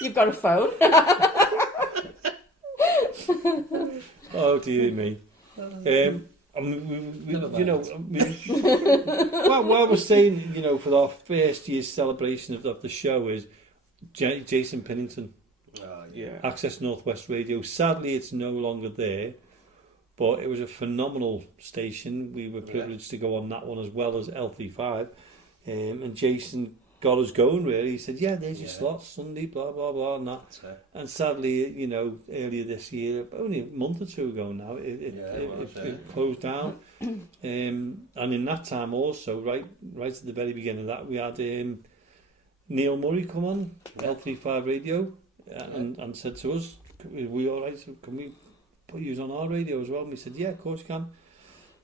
You've got a phone. Oh dear me. What we're saying, you know, for our first year's celebration of the show is Jason Pennington. Access Northwest Radio. Sadly, it's no longer there, but it was a phenomenal station. We were privileged to go on that one as well as L35, and Jason got us going, really. He said, there's your slot Sunday, blah blah blah, and that. And sadly, you know, earlier this year, only a month or two ago now, it closed down. And in that time also, right at the very beginning of that, we had Neil Murray come on L35 Radio, and said to us, "Are we all right? Can we put you on our radio as well?" And we said, "Yeah, of course you can."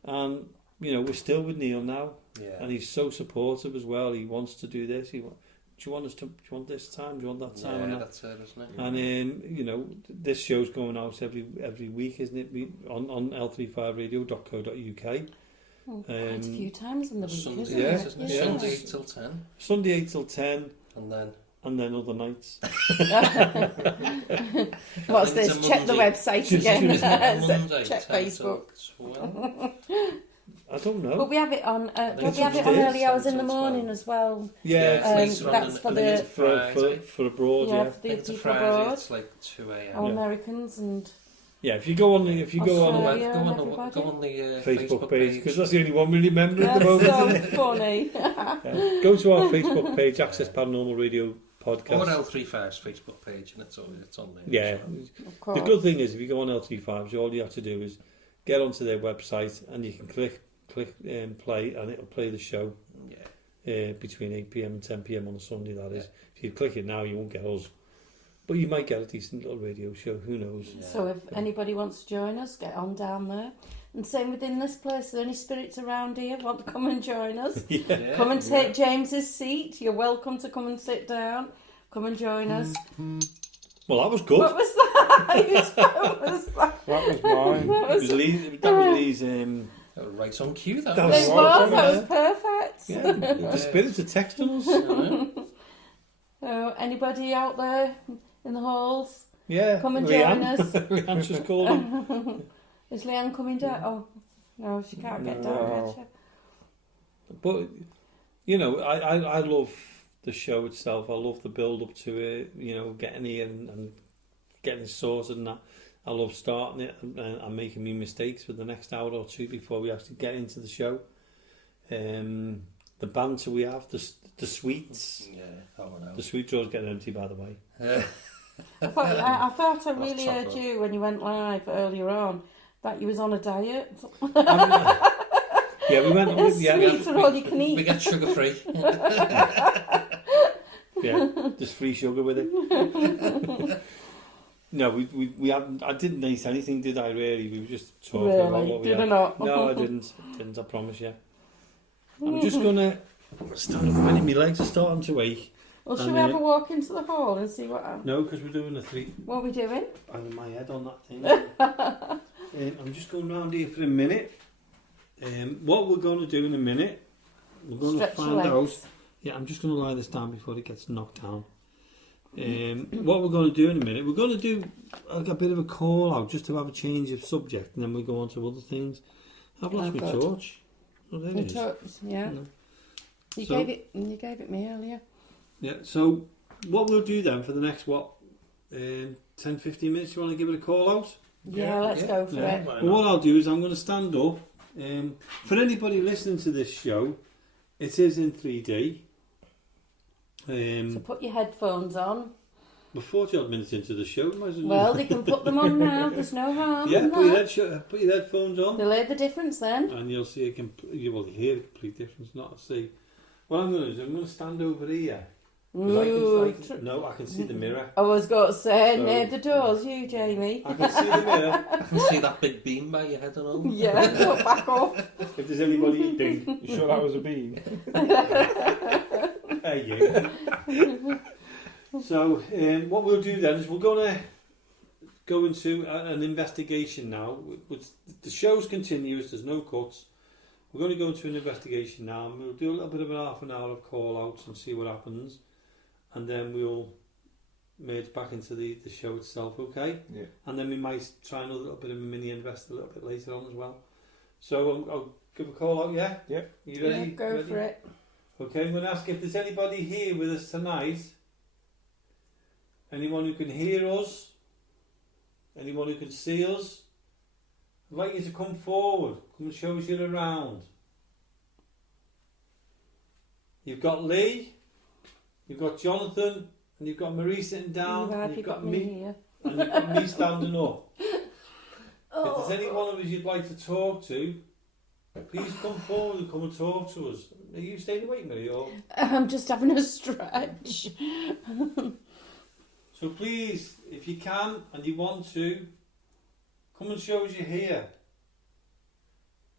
And you know, we're still with Neil now. And he's so supportive as well. He wants to do this. Do you want this time? Do you want that time? Yeah, that's it, isn't it? And you know, this show's going out every week, isn't it? On l35radio.co.uk. Quite a few times in the week, Sunday, isn't it? Sunday 8 till 10. Sunday 8 till 10. And then other nights. What's this? Check the website again. Check Facebook. I don't know. But we have it on. We have it on early hours in the morning as well. That's for abroad. Yeah, for the people abroad. It's like 2 a.m. Our Americans and. Yeah, if you go on the Facebook page, because that's the only one we remember at the moment. That's so funny. Go to our Facebook page, Access Paranormal Radio Podcast. Or L35's Facebook page, and it's on there. Yeah. The good thing is, if you go on L35's, all you have to do is get onto their website, and you can click play, and it'll play the show. Between 8 p.m. and 10 p.m. on a Sunday. That is. If you click it now, you won't get us. But you might get a decent little radio show, who knows. So if anybody wants to join us, get on down there. And same within this place, if any spirits around here want to come and join us, come and take James's seat. You're welcome to come and sit down. Come and join us. Well, that was good. What was that? Whose phone was that? That was mine. That was Lee's... right on cue, that was perfect. Yeah, the spirits are texting us. So, anybody out there in the halls? Yeah, come and join us. Leanne's just called him. Is Leanne coming down? Oh, no, she can't get down, can she? But, you know, I love the show itself. I love the build up to it, you know, getting here and getting it sorted and that. I love starting it and making me mistakes for the next hour or two before we actually get into the show. The banter we have, the sweets. Yeah, I know. The sweet draw's getting empty, by the way. I thought I really heard you when you went live earlier on that you was on a diet. Yeah, we went. Sweets are all you can eat. We get sugar free. Yeah, just free sugar with it. No, we haven't. I didn't eat anything, did I? Really, we were just talking about what we did had. I not? No, I didn't. I promise you. I'm just gonna stand up a minute. My legs are starting to ache. Well, should we have a walk into the hall and see what happens? No, because we're doing a 3. What are we doing? I'm in my head on that thing. I'm just going round here for a minute. What we're going to do in a minute, we're going to find out. Yeah, I'm just going to lie this down before it gets knocked down. What we're going to do in a minute, we're going to do like a bit of a call out just to have a change of subject, and then we'll go on to other things. I've lost my torch. Oh, there it is. Yeah. No. You gave it me earlier. Yeah. So what we'll do then for the next 10, 15 minutes? You want to give it a call out? Yeah, let's go for it. Well, what I'll do is I'm going to stand up. For anybody listening to this show, it is in 3D. So put your headphones on. We're 40 odd minutes into the show. Well, they can put them on now. There's no harm. Yeah, in put your headphones on. They'll hear the difference then. And you'll see you'll hear a complete difference, not see. What I'm going to do is I'm going to stand over here. No, I can see the mirror. I was going to say, near the doors, you, Jamie. I can see the mirror. I can see that big beam by your head and all. Yeah, don't back up. If there's anybody eating. You sure that was a beam? There you go. So, what we'll do then is we're going to go into an investigation now. The show's continuous, there's no cuts. We're going to go into an investigation now, and we'll do a little bit of an half an hour of call-outs and see what happens. And then we'll merge back into the show itself, okay? Yeah. And then we might try another little bit of a mini invest a little bit later on as well. So I'll give a call out, yeah? Yeah. You ready? Yeah, go for it. Okay, I'm going to ask if there's anybody here with us tonight. Anyone who can hear us. Anyone who can see us. I'd like you to come forward. Come and show us you're around. You've got Lee. You've got Jonathan, and you've got Marie sitting down, and you've got me here. And you've got me standing up. If there's anyone of us you'd like to talk to, please come forward and come and talk to us. Are you staying awake, Marie? Or? I'm just having a stretch. So please, if you can and you want to, come and show us you're here.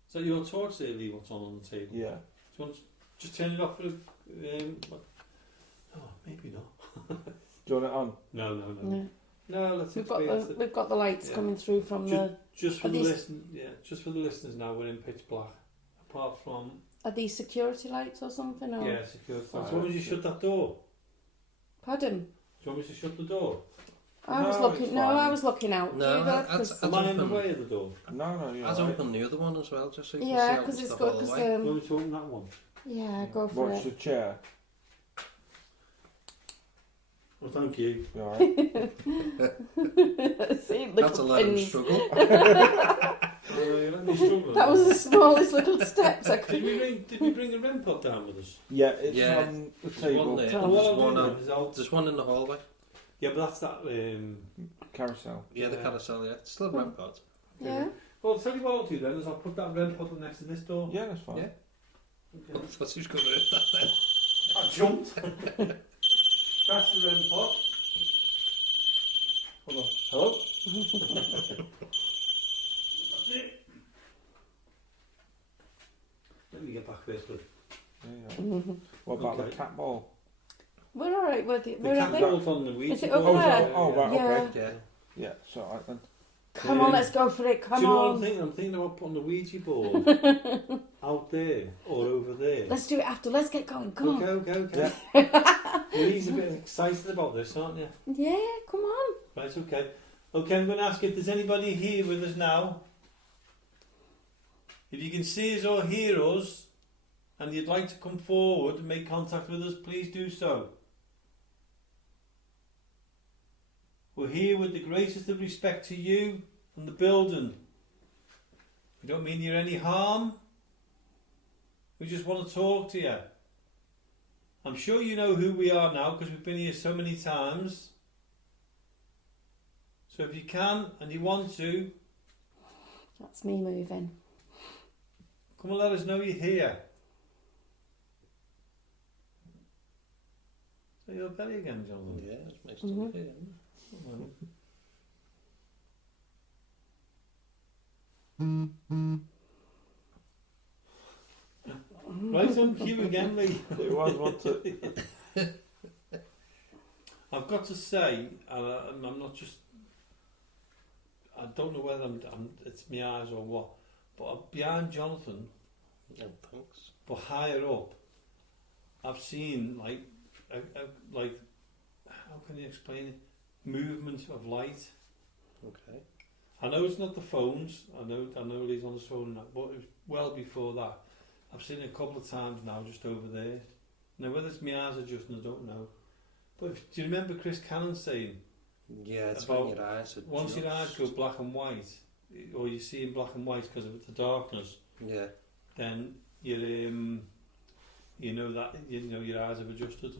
Is that your torch there, Lee, what's on the table? Yeah. Do you want to just turn it off for oh, maybe not. Do you want it on? No. No, let's we've got the lights coming through from just for the listeners now, we're in pitch black. Apart from... Are these security lights or something? Or? Yeah, security lights. Do you want me to shut that door? Pardon? Do you want me to shut the door? I was looking out. No, am I in the way of the door? No, you're I'd open the other one as well, just so you can see yeah, because it's good. Want me to open that one? Yeah, go for Watch it. the chair. Well, thank you. You alright? See, that's a lot of struggle. That was the smallest little steps I could. Did we bring a REM pod down with us? Yeah, it's on the table. There's one in the hallway. Yeah, but that's that carousel. Yeah, the carousel, yeah. It's still a REM pod. Yeah. Well, I'll tell you what I'll do then, is I'll put that REM pod next to this door. Yeah, that's fine. Yeah. Okay. I thought you was going to hurt that then. I jumped. That's the REM pod. Hold on. Hello? That's it. Let me get back first, bud. Yeah. What about the cat ball? We're alright with it. The cat ball's on the Ouija. Is it over there? Oh, right, Yeah. okay. Yeah, it's alright then. Come on, let's go for it. Come on. Do you know what I'm thinking? I'm thinking about putting the Ouija board out there or over there. Let's do it after. Let's get going. Come on. Okay. You're a bit excited about this, aren't you? Yeah, come on. Right, okay. Okay, I'm going to ask if there's anybody here with us now. If you can see us or hear us and you'd like to come forward and make contact with us, please do so. We're here with the greatest of respect to you and the building. We don't mean you any harm. We just want to talk to you. I'm sure you know who we are now because we've been here so many times. So if you can and you want to, That's me moving. come and let us know you're here. So your belly again, Jonathan? Yeah, it's my stomach here, isn't it? Right on cue again, Lee. It was, wasn't it? I've got to say, and I'm not just, I don't know whether it's my eyes or what, but behind Jonathan, Yeah, thanks. but higher up, I've seen like how can you explain it? Movement of light. Okay. I know it's not the phones. I know Lee's on his phone now, but it was well before that. I've seen it a couple of times now, just over there. Now whether it's my eyes adjusting, I don't know. But do you remember Chris Cannon saying? Yeah, it's about when your eyes adjust. Once your eyes go black and white, or you see in black and white because of the darkness, Yeah. then you're you know that your eyes have adjusted.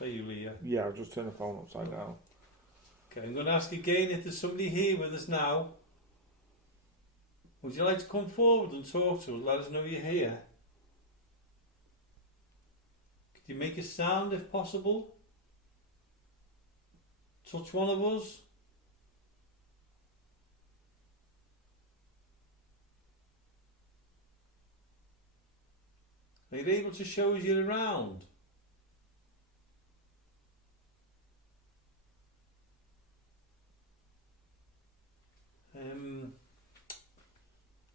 Are you, Leah? Yeah, I've just turned the phone upside down. Okay, I'm going to ask again if there's somebody here with us now. Would you like to come forward and talk to us? Let us know you're here. Could you make a sound if possible? Touch one of us? Are you able to show us you're around?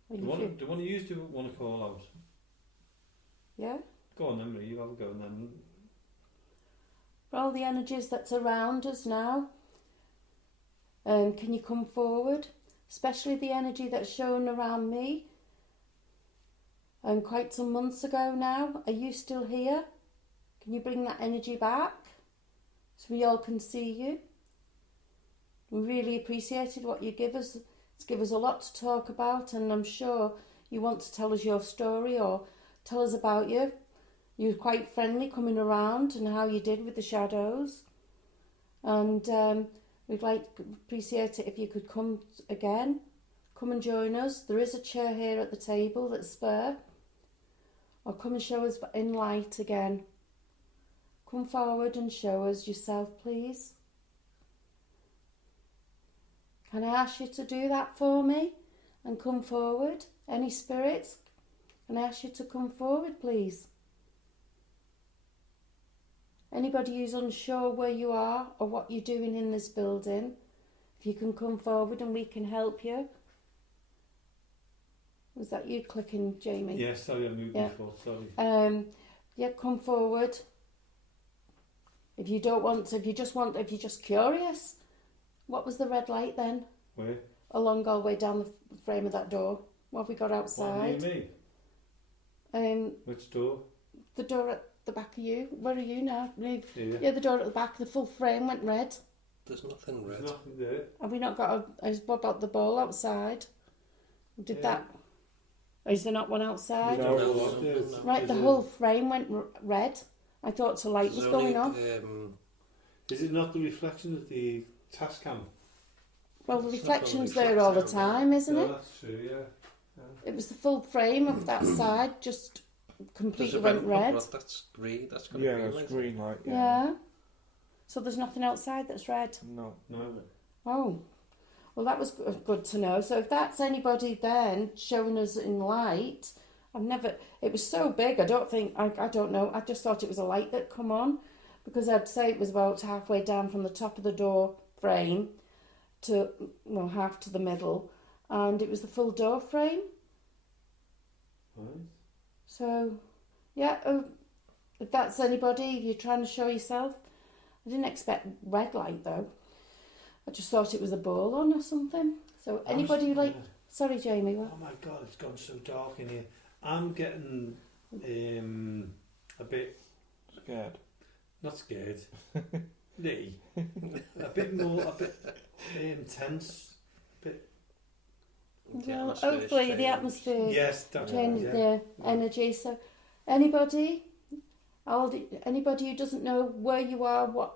Do one of you want to call out? Yeah? Go on then, Marie, you have a go and then. For all the energies that's around us now, can you come forward? Especially the energy that's shown around me. Quite some months ago now. Are you still here? Can you bring that energy back so we all can see you? We really appreciated what you give us. It's given us a lot to talk about, and I'm sure you want to tell us your story or tell us about you. You were quite friendly coming around and how you did with the shadows. And we'd appreciate it if you could come again. Come and join us. There is a chair here at the table that's spare. Or come and show us in light again. Come forward and show us yourself, please. Can I ask you to do that for me and come forward? Any spirits? Can I ask you to come forward, please? Anybody who's unsure where you are or what you're doing in this building, if you can come forward and we can help you. Was that you clicking, Jamie? Yes, sorry, I moved before, sorry. Yeah, come forward. If you don't want to, if you're just curious. What was the red light then? Where? Along all the way down the frame of that door. What have we got outside? What do you mean? Which door? The door at the back of you. Where are you now? Yeah, the door at the back. The full frame went red. There's nothing red. There's nothing there. Have we not got what about the ball outside? Did that? Or is there not one outside? No. Right, the whole frame went red. I thought the light was going off. Is it not the reflection of the task cam? Well, the reflection's there all the time, isn't it? That's true, yeah. It was the full frame of that side, just completely went red. That's green. That's got that's green light. Yeah. So there's nothing outside that's red? No. Oh. Well, that was good to know. So if that's anybody then showing us in light, it was so big, I don't know, I just thought it was a light that come on, because I'd say it was about halfway down from the top of the door frame to, half to the middle, and it was the full door frame. Right. So, yeah, if that's anybody, if you're trying to show yourself, I didn't expect red light though. I just thought it was a ball on or something. So anybody sorry Jamie, what? Oh my God, it's gone so dark in here. I'm getting a bit scared. Not scared. Nee. A bit tense. Well, hopefully the atmosphere changes the energy. So, anybody who doesn't know where you are, what?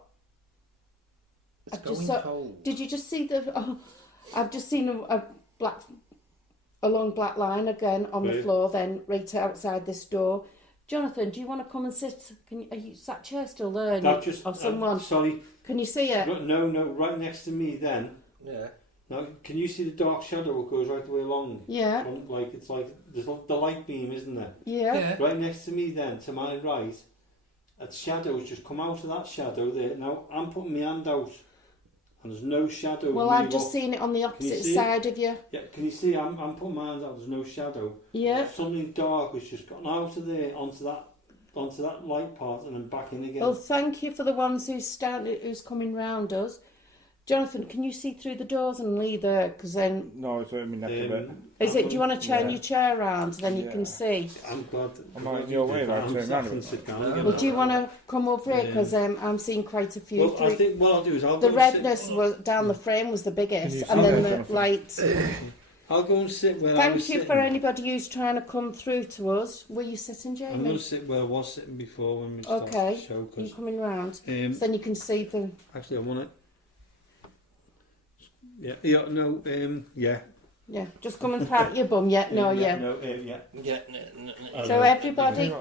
It's going cold. Did you just see the? Oh, I've just seen a long black line again on the floor. Then right outside this door. Jonathan, do you want to come and sit? Are you sat chair still there? Or someone? Sorry. Can you see it? No, right next to me. Then. Yeah. Now, can you see the dark shadow that goes right the way along? Yeah. It's like there's the light beam, isn't there? Yeah. Right next to me, then to my right, a shadow's just come out of that shadow there. Now I'm putting my hand out, and there's no shadow. Well, I've just seen it on the opposite side of you. Yeah, can you see? I'm putting my hand out. There's no shadow. Yeah. Something dark has just gotten out of there onto that light part and then back in again. Well, thank you for the ones who's coming round us. Jonathan, can you see through the doors and leave there? Because then... No, it's only neck a bit. Do you want to turn your chair around so then you can see? I'm glad. I'm not in your way, though. Well, do you want to come over here? Because I'm seeing quite a few. Well, I think what I'll do is the redness was down the frame was the biggest, and then the light. I'll go and sit where I was Thank you sitting. for anybody who's trying to come through to us. Were you sitting, Jamie? I'm going to sit where I was sitting before when we started the show. Are you coming round? So then you can see the... Actually, I want it. Yeah, Yeah, just come and pat your bum. Yeah. So everybody,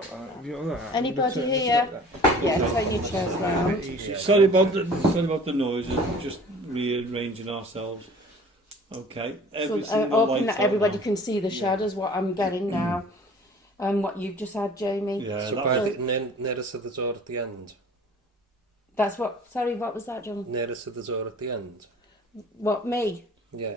anybody here? Yeah, turn your chairs round. Sorry about the noise. We're just rearranging ourselves. Okay. Open that everybody can see the shadows. What I'm getting now, and what you've just had, Jamie. Yeah. So nearest to the door at the end. That's what. Sorry, what was that, John? Nearest to the door at the end. What, me? Yeah.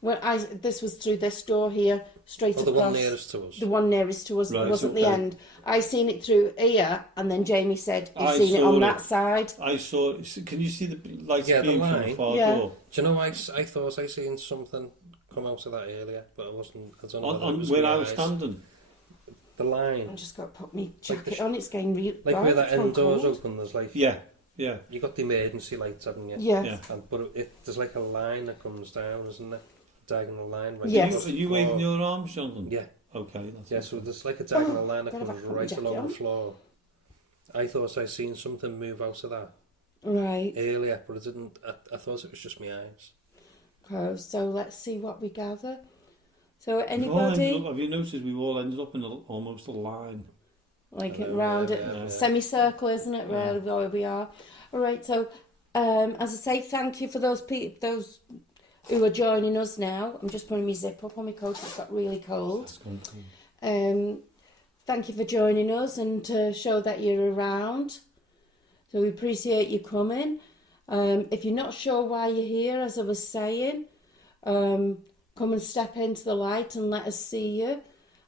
When this was through this door here, straight across. The one nearest to us. The one nearest to us wasn't the end. I seen it through here, and then Jamie said he's seen it on that side. I saw it. Can you see the lights beam from the far door? Do you know, I thought I seen something come out of that earlier, but I wasn't. I don't know. On where I was standing. The line. I just got to put my jacket on. It's getting real. Like where that end door's open, there's like. Yeah. You got the emergency lights, haven't you? Yeah. But there's like a line that comes down, isn't there? Diagonal line. Right. Yes. Are you waving your arms, Jonathan? Yeah. Okay. So there's like a diagonal line that comes right along the floor. I thought I seen something move out of that. Right. Earlier, but I didn't. I thought it was just my eyes. Okay, so let's see what we gather. So anybody? Have you noticed we've all ended up in almost a line? Like around it, semicircle, isn't it? Where we are. All right. So, as I say, thank you for those who are joining us now. I'm just putting my zip up on my coat. It's got really cold. Thank you for joining us and to show that you're around. So we appreciate you coming. If you're not sure why you're here, as I was saying, come and step into the light and let us see you.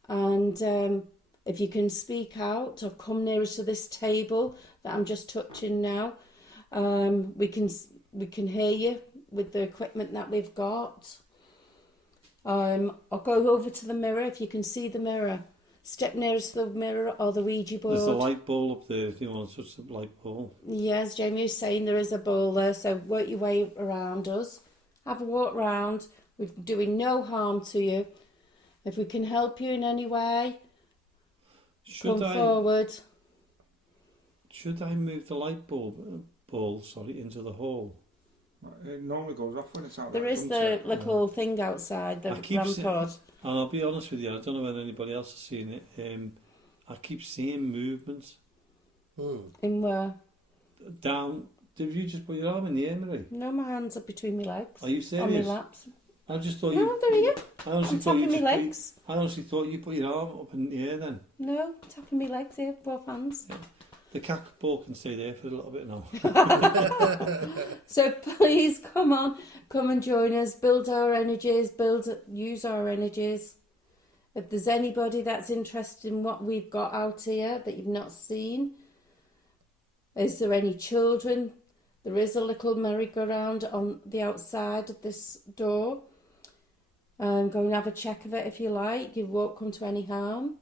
And if you can speak out or come nearer to this table that I'm just touching now, we can hear you with the equipment that we've got. I'll go over to the mirror if you can see the mirror. Step nearest to the mirror or the Ouija board. There's a light ball up there if you want to touch the light ball. Yes, Jamie was saying there is a ball there, so work your way around us. Have a walk round. We're doing no harm to you. If we can help you in any way, come forward. Should I move the light ball into the hall? It normally goes off when it's out. There is the little thing outside, the rampart. And I'll be honest with you, I don't know whether anybody else has seen it. I keep seeing movements. In where? Down. Did you just put your arm in the air, Marie? No, my hands are between my legs. Are you serious? On my laps. I just thought No, they're here. On top of my legs. I honestly thought you put your arm up in the air then. No, tapping my legs here, both hands. Yeah. The cat ball can stay there for a little bit now. So please come and join us, build our energies, use our energies. If there's anybody that's interested in what we've got out here that you've not seen, is there any children? There is a little merry-go-round on the outside of this door. Go and have a check of it if you like. You won't come to any harm.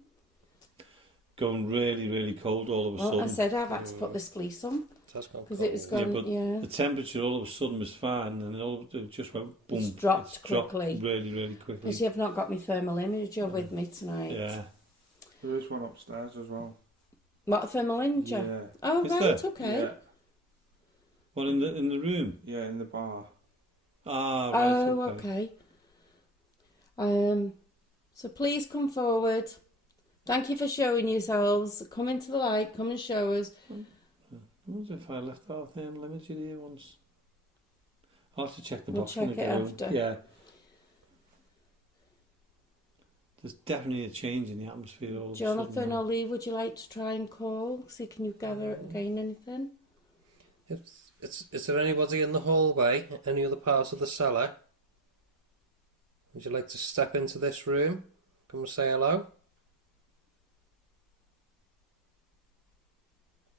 Going really, really cold all of a sudden. I said I've had to put this fleece on. has gone Because it was gone, the temperature all of a sudden was fine, and it just went boom. It's dropped quickly. Really, really quickly. Because you've not got my thermal imager with me tonight. Yeah. There is one upstairs as well. What, a thermal imager? Yeah. Oh, Is right, there? okay. Yeah. What, in the room? Yeah, in the bar. Ah, right. Oh, okay. So please come forward. Thank you for showing yourselves. Come into the light. Come and show us. I wonder if I left our thermal imager here once. I'll have to check the box. We'll check it after. Yeah. There's definitely a change in the atmosphere all of a sudden. Jonathan or Lee, would you like to try and call? See, can you gain anything? Is there anybody in the hallway? Any other part of the cellar? Would you like to step into this room? Come and say hello?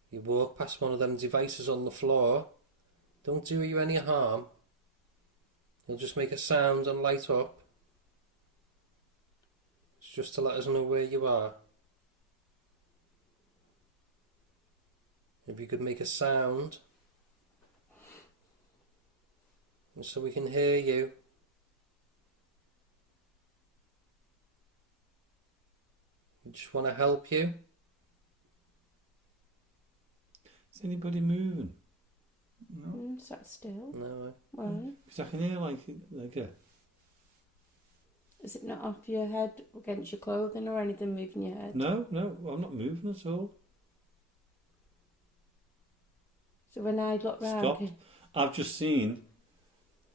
You walk past one of them devices on the floor. Don't do you any harm. You'll just make a sound and light up. It's just to let us know where you are. If you could make a sound, and so we can hear you. We just want to help you. Is anybody moving? No. Is that still? No. Right. Because I can hear like a... Is it not off your head against your clothing or anything moving your head? No, I'm not moving at all. So when I look round... Stopped. I've just seen,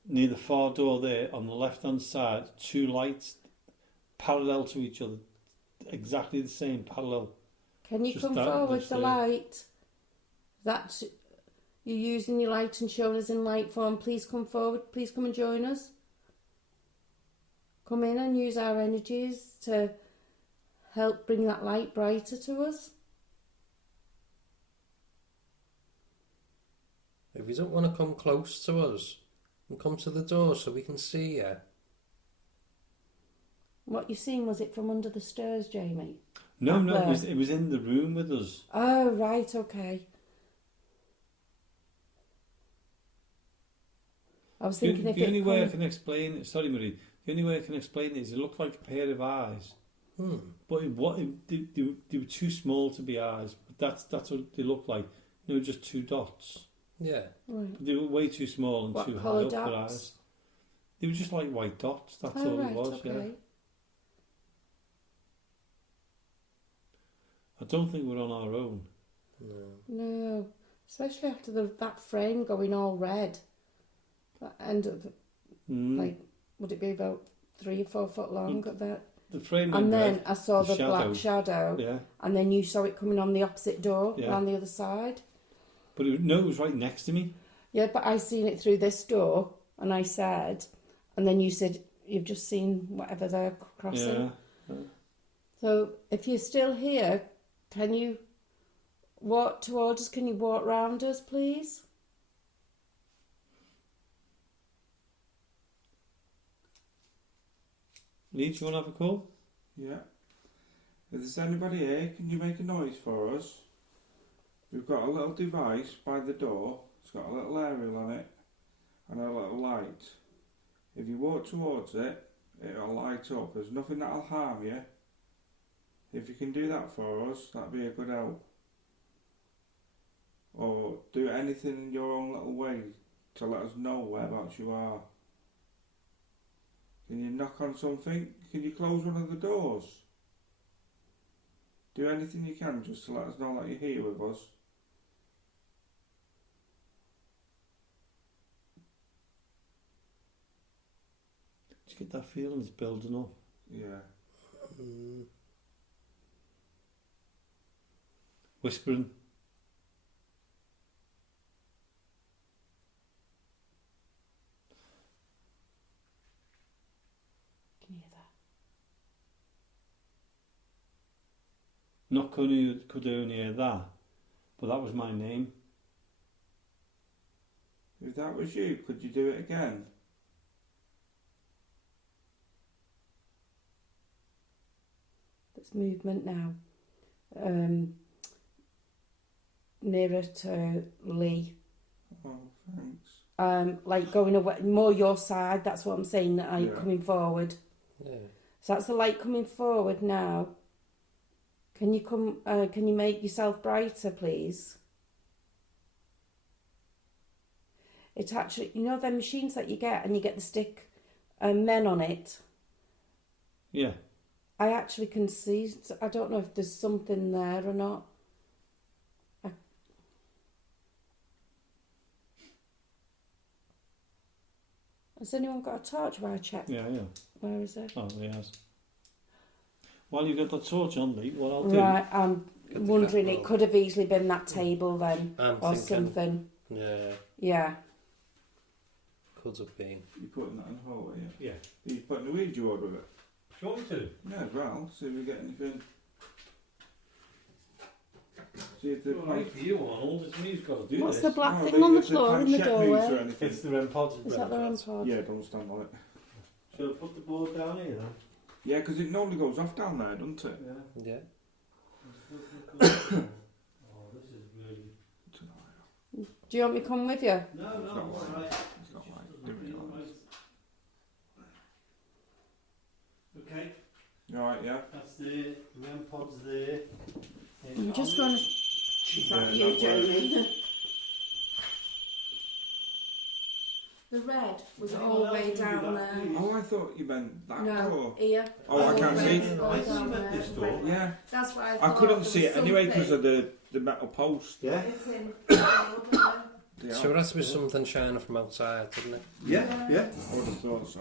near the far door there, on the left-hand side, two lights parallel to each other. Exactly the same, parallel. Can you Just come that forward much the there. light? That's... You're using your light and showing us in light form. Please come forward. Please come and join us. Come in and use our energies to help bring that light brighter to us. If you don't want to come close to us, then come to the door so we can see you. What you seen, was it from under the stairs, Jamie? No, Up there. it was in the room with us. Oh, right, okay. I was thinking The only way I can explain it, sorry Marie, the only way I can explain it is it looked like a pair of eyes. But they were too small to be eyes. But that's what they looked like. They were just two dots. Yeah. Right. But they were way too small and What too high colour up for dots? eyes. They were just like white dots, that's Oh, all right, it was, okay. yeah. I don't think we're on our own. No, especially after that frame going all red. That end of, like, would it be about 3 or 4 foot long at that? The frame And went then red, I saw the shadow. black shadow, Yeah. and then you saw it coming on the opposite door, Yeah. around the other side. But it was right next to me. Yeah, but I seen it through this door, and I said, and then you said, you've just seen whatever they're crossing. Yeah. So if you're still here, can you walk towards us? Can you walk round us, please? Lee, do you want to have a call? Yeah. If there's anybody here, can you make a noise for us? We've got a little device by the door. It's got a little aerial on it and a little light. If you walk towards it, it'll light up. There's nothing that'll harm you. If you can do that for us, that'd be a good help. Or do anything in your own little way to let us know whereabouts you are. Can you knock on something? Can you close one of the doors? Do anything you can just to let us know that you're here with us. Just get that feeling it's building up. Yeah. Whispering. Can you hear that? Not could only hear that, but that was my name. If that was you, could you do it again? There's movement now. nearer to Lee. Oh, thanks. Like going away, more your side, that's what I'm saying, that I'm coming forward. Yeah. So that's the light coming forward now. Can you make yourself brighter, please? It actually, you know them machines that you get and you get the stick men on it? Yeah. I actually can see, I don't know if there's something there or not. Has anyone got a torch where I check? Yeah. Where is it? Oh, yes. While you've got the torch on, Lee, what I'll do... Right, I'm wondering, it could have easily been that table then, or something. Yeah. Yeah. Could have been. You're putting that in the hallway, yeah? Yeah. Are you putting a Ouija board with it? Do you want me to? Yeah, well, see if we get anything. See if the... Right for you, Arnold. It's me who's got to do What's this. the black Oh, thing on the if they floor can't in the check moves or doorway? anything. It's the REM pods. Is that the REM pod? Yeah, don't stand on it. Shall I put the board down here then? Yeah, because it normally goes off down there, doesn't it? Yeah. Yeah. Oh, this is really... Do you want me to come with you? No, It's not I'm all right. It's not like doing it like this. Okay, Alright, yeah? that's the REM pods there. I'm just going to... Is that Yeah, you, that Jamie? The red was all the way down there. Oh, I thought you meant that No, door. here. Oh, I All can't the see. red, all I see down that there. this door. Yeah. That's why I I thought couldn't there see was it anyway because something. of the metal post. Yeah? It's in the order. Yeah. So it has to be something shining from outside, doesn't it? Yeah. I would have thought so.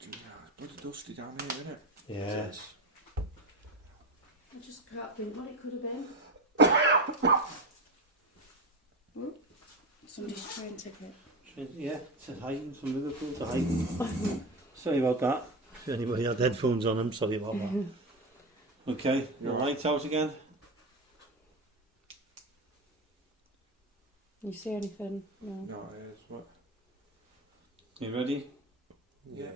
Gee, it's bloody dusty down here, isn't it? Yes. I just can't think what it could have been. Somebody's train ticket. Yeah, to heighten from Liverpool to heighten. Sorry about that. If anybody had headphones on them, sorry about that. Okay, the You're right. lights out again. You see anything? No. No, it is. What? You ready? Yeah.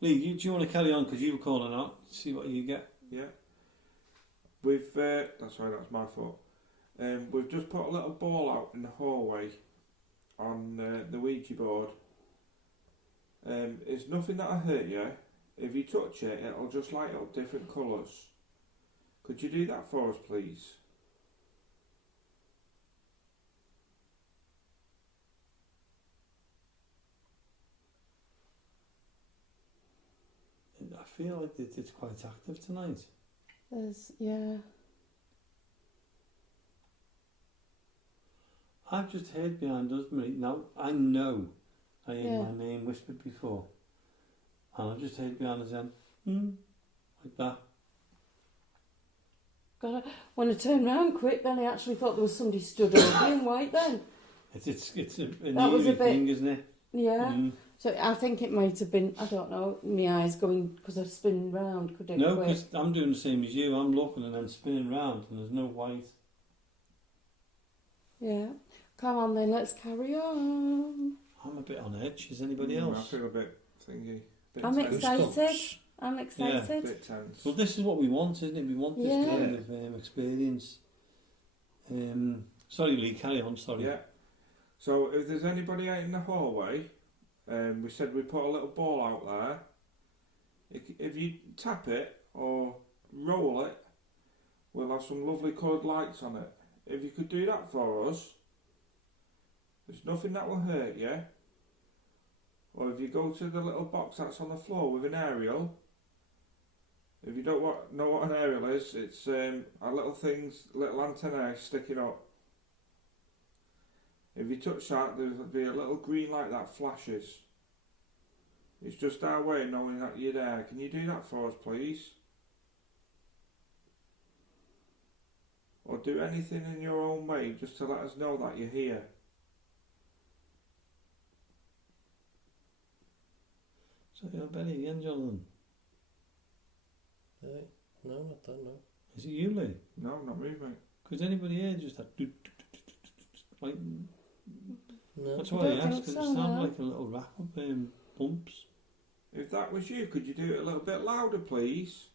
Lee, do you want to carry on because you were calling out? See what you get. Yeah. We've, that's my fault. We've just put a little ball out in the hallway on the Ouija board. It's nothing that'll hurt you. If you touch it, it'll just light up different colours. Could you do that for us, please? I feel like it's quite active tonight. Yeah. I've just heard behind us, Marie. Now, I know I heard Yeah. my name whispered before. And I've just heard behind us then, like that. God, when I turned round quick, then I actually thought there was somebody stood over me in white then. It's a That was a eerie bit- thing, isn't it? Yeah. Mm. So I think it might have been, I don't know, my eyes going, because I spin round, could it? No, quick? because I'm doing the same as you. I'm looking and then spinning round and there's no white. Yeah. Come on then, let's carry on. I'm a bit on edge. Is anybody I else? feel a bit thingy. Bit I'm tense. excited. I'm excited. Bit tense. Well, this is what we want, isn't it? We want this Yeah. kind of experience. Sorry, Lee, carry on. Sorry. Yeah. So if there's anybody out in the hallway, we said we put a little ball out there. If you tap it or roll it, we'll have some lovely coloured lights on it. If you could do that for us, there's nothing that will hurt you. Or if you go to the little box that's on the floor with an aerial, if you don't know what an aerial is, it's a little things, little antennae sticking up. If you touch that, there'll be a little green light that flashes. It's just our way of knowing that you're there. Can you do that for us, please? Or do anything in your own way just to let us know that you're here. So you're Betty again, Jonathan. No, not that, no. Is it you, Lee? No, not me, mate. Because anybody here just had like No. that's I why I don't asked. think Because so, it sounded no. like a little wrap up bumps. If that was you, could you do it a little bit louder, please?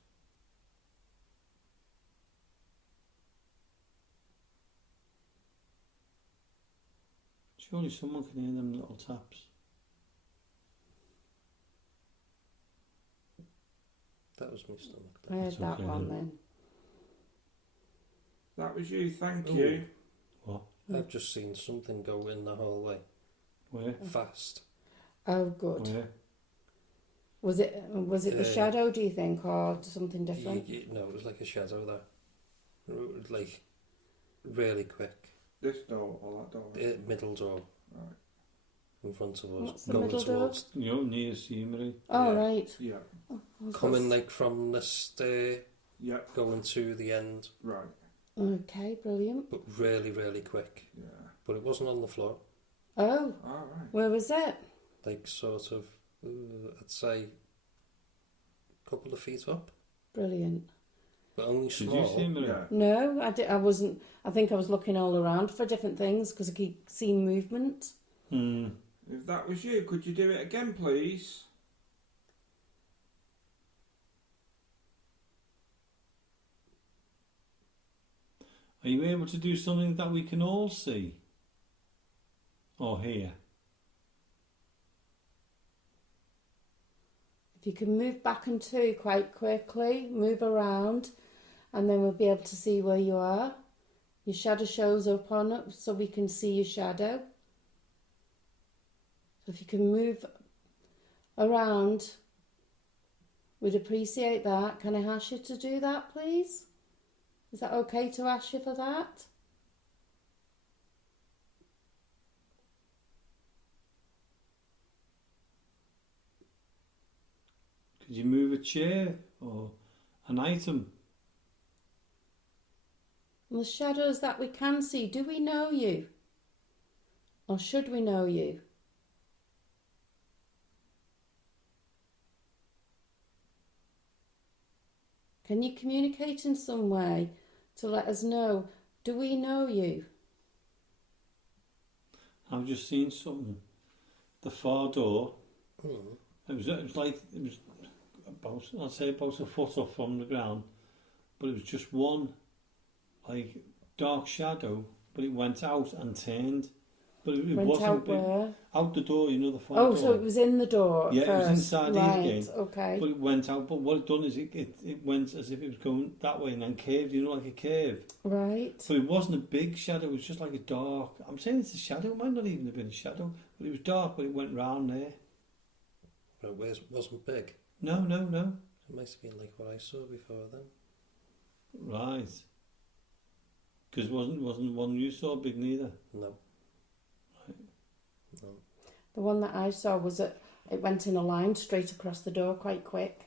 Surely someone can hear them little taps. That was my stomach. I heard That's that okay one then. then. That was you, thank Ooh. you. What? I've just seen something go in the hallway. Where? Fast. Oh, good. Where? Was it the shadow, do you think, or something different? No, it was like a shadow there. It was like really quick. This door or that door? The middle door Right. in front of us. What's the going middle door? towards, You know, near Scenery. Oh, Yeah. right. Yeah. coming like from the stair, Yeah. going to the end, Right. Okay, brilliant. but really, really quick. Yeah. But it wasn't on the floor. Oh, All right. where was it? Like sort of, I'd say, a couple of feet up, Brilliant. but only Did small. you see him? Yeah. No, I wasn't. I think I was looking all around for different things because I keep seeing movement. If that was you, could you do it again, please? Are you able to do something that we can all see? Or hear? If you can move back and two quite quickly, move around, and then we'll be able to see where you are. Your shadow shows up on it so we can see your shadow. So if you can move around, we'd appreciate that. Can I ask you to do that, please? Is that okay to ask you for that? Could you move a chair or an item? And the shadows that we can see, do we know you? Or should we know you? Can you communicate in some way to let us know, do we know you? I've just seen something. The far door. Mm. It was about, I'd say about a foot off from the ground, but it was just one, like, dark shadow, but it went out and turned. But it Went wasn't out big. where? Out the door, you know, the far Oh, door. so it was in the door Yeah, first. it was inside right, here again. Okay. But it went out. But what it done is it went as if it was going that way and then curved, you know, like a curve. Right. But it wasn't a big shadow. It was just like a dark. I'm saying it's a shadow. It might not even have been a shadow, but it was dark. But it went round there. But it wasn't big. No. It must have been like what I saw before then. Right. Because wasn't one you saw big neither. No. Right. No. The one that I saw was it went in a line straight across the door quite quick.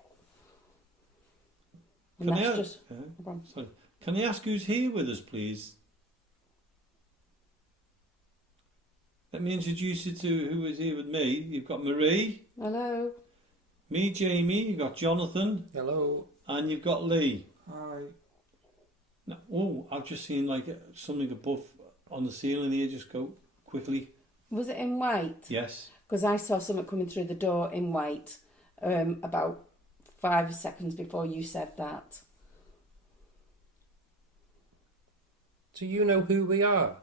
And Can that's I just... sorry. Can I ask who's here with us, please? Let me introduce you to who is here with me. You've got Marie. Hello. Me, Jamie. You've got Jonathan. Hello. And you've got Lee. Hi. Now, oh, I've just seen like something above on the ceiling here. Just go quickly. Was it in white? Yes. Because I saw something coming through the door in white about 5 seconds before you said that. Do you know who we are?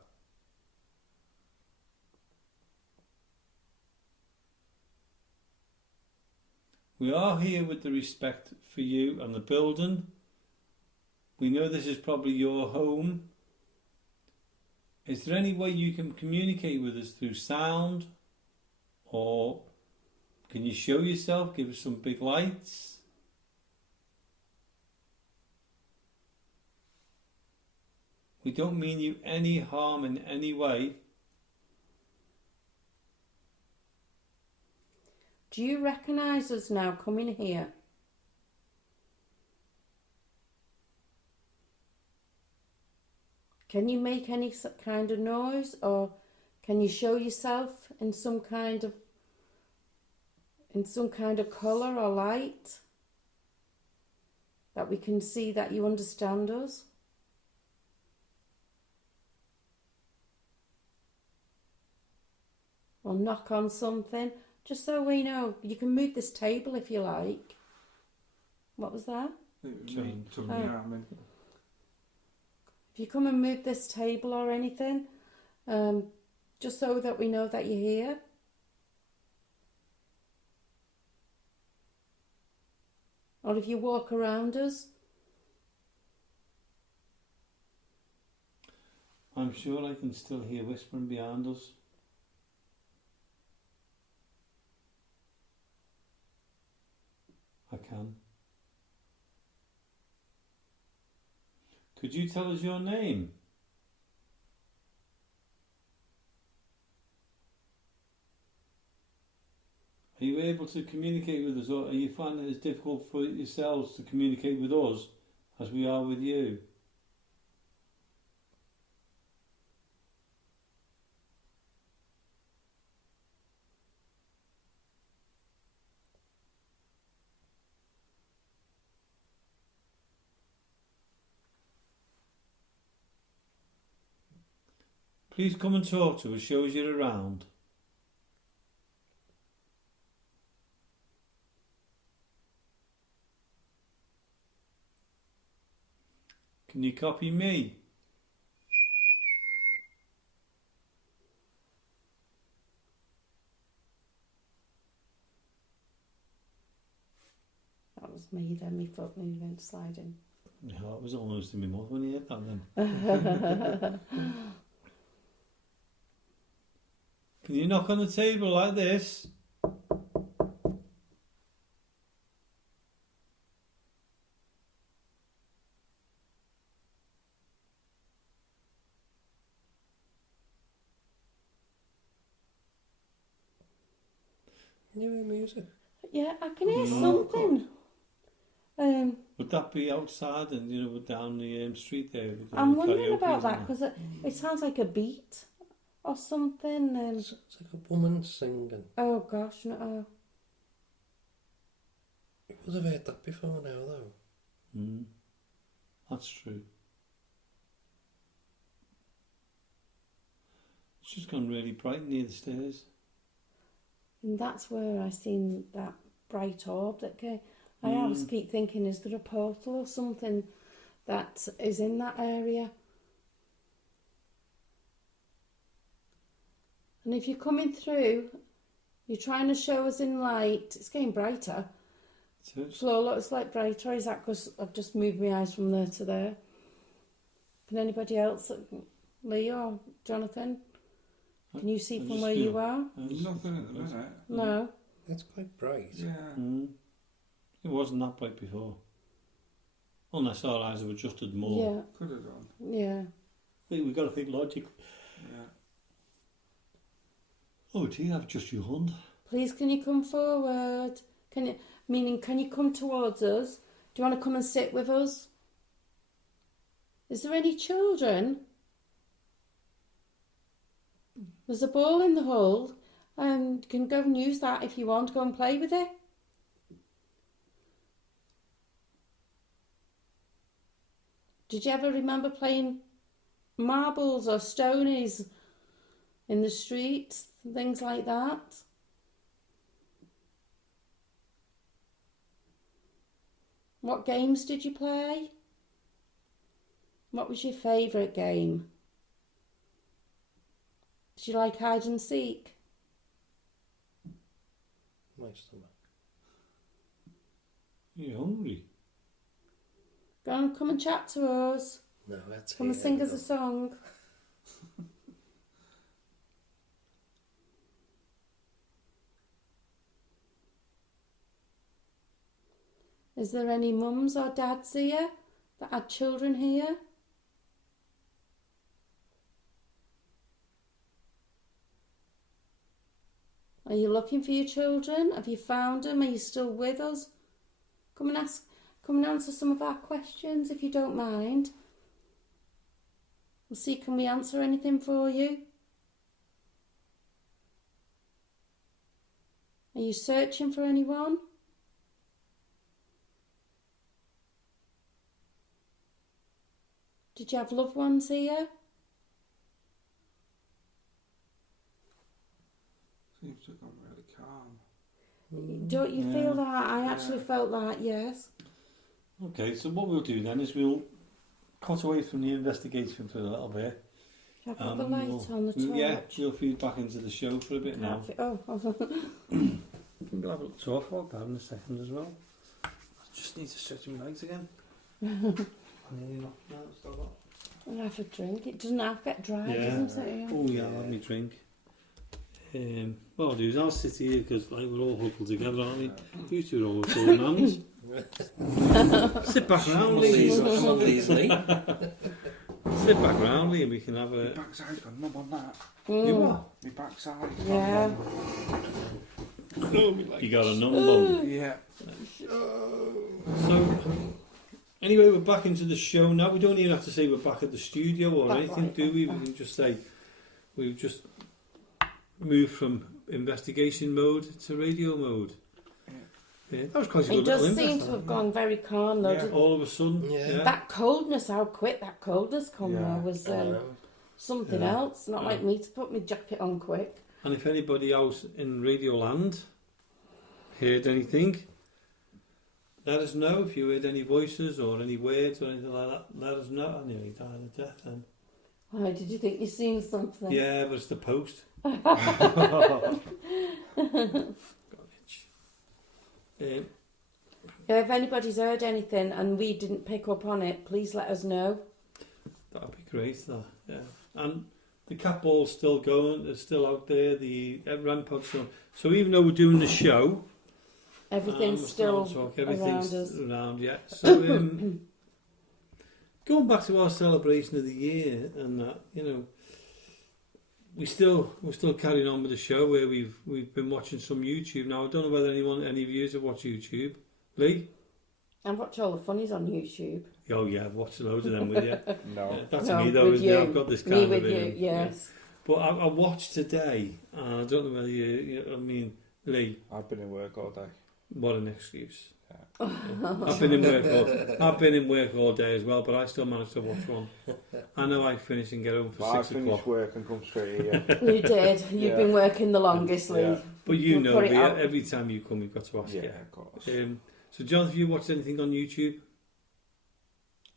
We are here with the respect for you and the building. We know this is probably your home. Is there any way you can communicate with us through sound? Or can you show yourself? Give us some big lights? We don't mean you any harm in any way. Do you recognise us now coming here? Can you make any kind of noise, or can you show yourself in some kind of colour or light that we can see that you understand us? Or knock on something, just so we know. You can move this table if you like. What was that? It was me, took my arm in. If you come and move this table or anything, Just so that we know that you're here. Or if you walk around us. I'm sure I can still hear whispering behind us. I can. Could you tell us your name? Are you able to communicate with us, or are you finding it as difficult for yourselves to communicate with us as we are with you? Please come and talk to us, show us you're around. Can you copy me? That was me then, my foot moving, sliding. Yeah, that was almost in my mouth when you hit that then. Can you knock on the table like this? Can you hear music? Yeah, I can hear something. Would that be outside and, down the street there? I'm wondering about that because it sounds like a beat or something. It's like a woman singing. Oh gosh, no. You would have heard that before now, though. That's true. It's just gone really bright near the stairs. And that's where I seen that bright orb that came. I always keep thinking, is there a portal or something that is in that area? And if you're coming through, you're trying to show us in light. It's getting brighter. Floor looks like brighter. Is that because I've just moved my eyes from there to there? Can anybody else, Lee or Jonathan, can you see from where you are? There's nothing at the minute. No. It's quite bright. Yeah. It wasn't that bright before. Unless our eyes have adjusted more. Yeah. Could have done. Yeah. We've got to think logically. Yeah. Oh, do you have just your hand? Please, can you come forward? Can you come towards us? Do you want to come and sit with us? Is there any children? There's a ball in the hole, and you can go and use that if you want. Go and play with it. Did you ever remember playing marbles or stonies in the streets, things like that? What games did you play? What was your favourite game? Did you like hide and seek? My stomach. You're hungry. Go on, come and chat to us. No, that's Come and sing us a song. Is there any mums or dads here that had children here? Are you looking for your children? Have you found them? Are you still with us? Come and answer some of our questions if you don't mind. We'll see, can we answer anything for you? Are you searching for anyone? Did you have loved ones here? Seems to have gone really calm. Don't you feel that? I actually felt that, yes. Okay, so what we'll do then is we'll cut away from the investigation for a little bit. Have I got the light on the torch? Yeah, you'll feed back into the show for a bit now. Oh, We'll have a talk about that in a second as well. I just need to stretch my legs again. I'm nearly not now, still not. I'll have a drink. It doesn't have to get dry, Yeah. doesn't it? Yeah. Oh yeah, I'll have me drink. What I'll do is I'll sit here because like, we're all huddled together, aren't we? You two are all holding hands. Sit back round, Lee. Sit back round, Lee, and we can have My a... backside's got numb on that. You what? My backside. Yeah. You got a number. Yeah. So, anyway, we're back into the show now. We don't even have to say we're back at the studio or anything, do we? We can just say we've just moved from investigation mode to radio mode. Yeah, that was quite a good It does little seem invest, to have gone very calm, though. Yeah. all of a sudden. Yeah. That coldness, how quick that coldness come Yeah. there was something Yeah. else. Not like me to put my jacket on quick. And if anybody else in Radio Land heard anything, let us know. If you heard any voices or any words or anything like that, let us know. I nearly died of death then. Why did you think you seen something? Yeah, but it's the post. Yeah, if anybody's heard anything and we didn't pick up on it, please let us know. That'd be great, that. Yeah. And the cat ball's still going, it's still out there, the rampod's still. So even though we're doing the show, Everything's we're still starting to talk, everything's around us. around, yeah. So going back to our celebration of the year and that, you know, we're still carrying on with the show where we've been watching some YouTube now. I don't know whether any of you have watched YouTube. Lee? And watch all the funnies on YouTube. Oh yeah, I've watched loads of them with you. No. That's No, me though, with isn't it? you. I've got this Me kind with of you, yes. But I watched today, and I don't know whether I mean, Lee, I've been in work all day. what an excuse. Yeah. I've been in work all day as well, but I still managed to watch one. I know I finish and get home for Well, I 6 finished o'clock. work and come straight here. You did. You've Yeah. been working the longest, Lee. Yeah. But you We'll know, put it Lee, out. every time you come, you've got to ask. Yeah, Yeah. of course. So, John, have you watched anything on YouTube?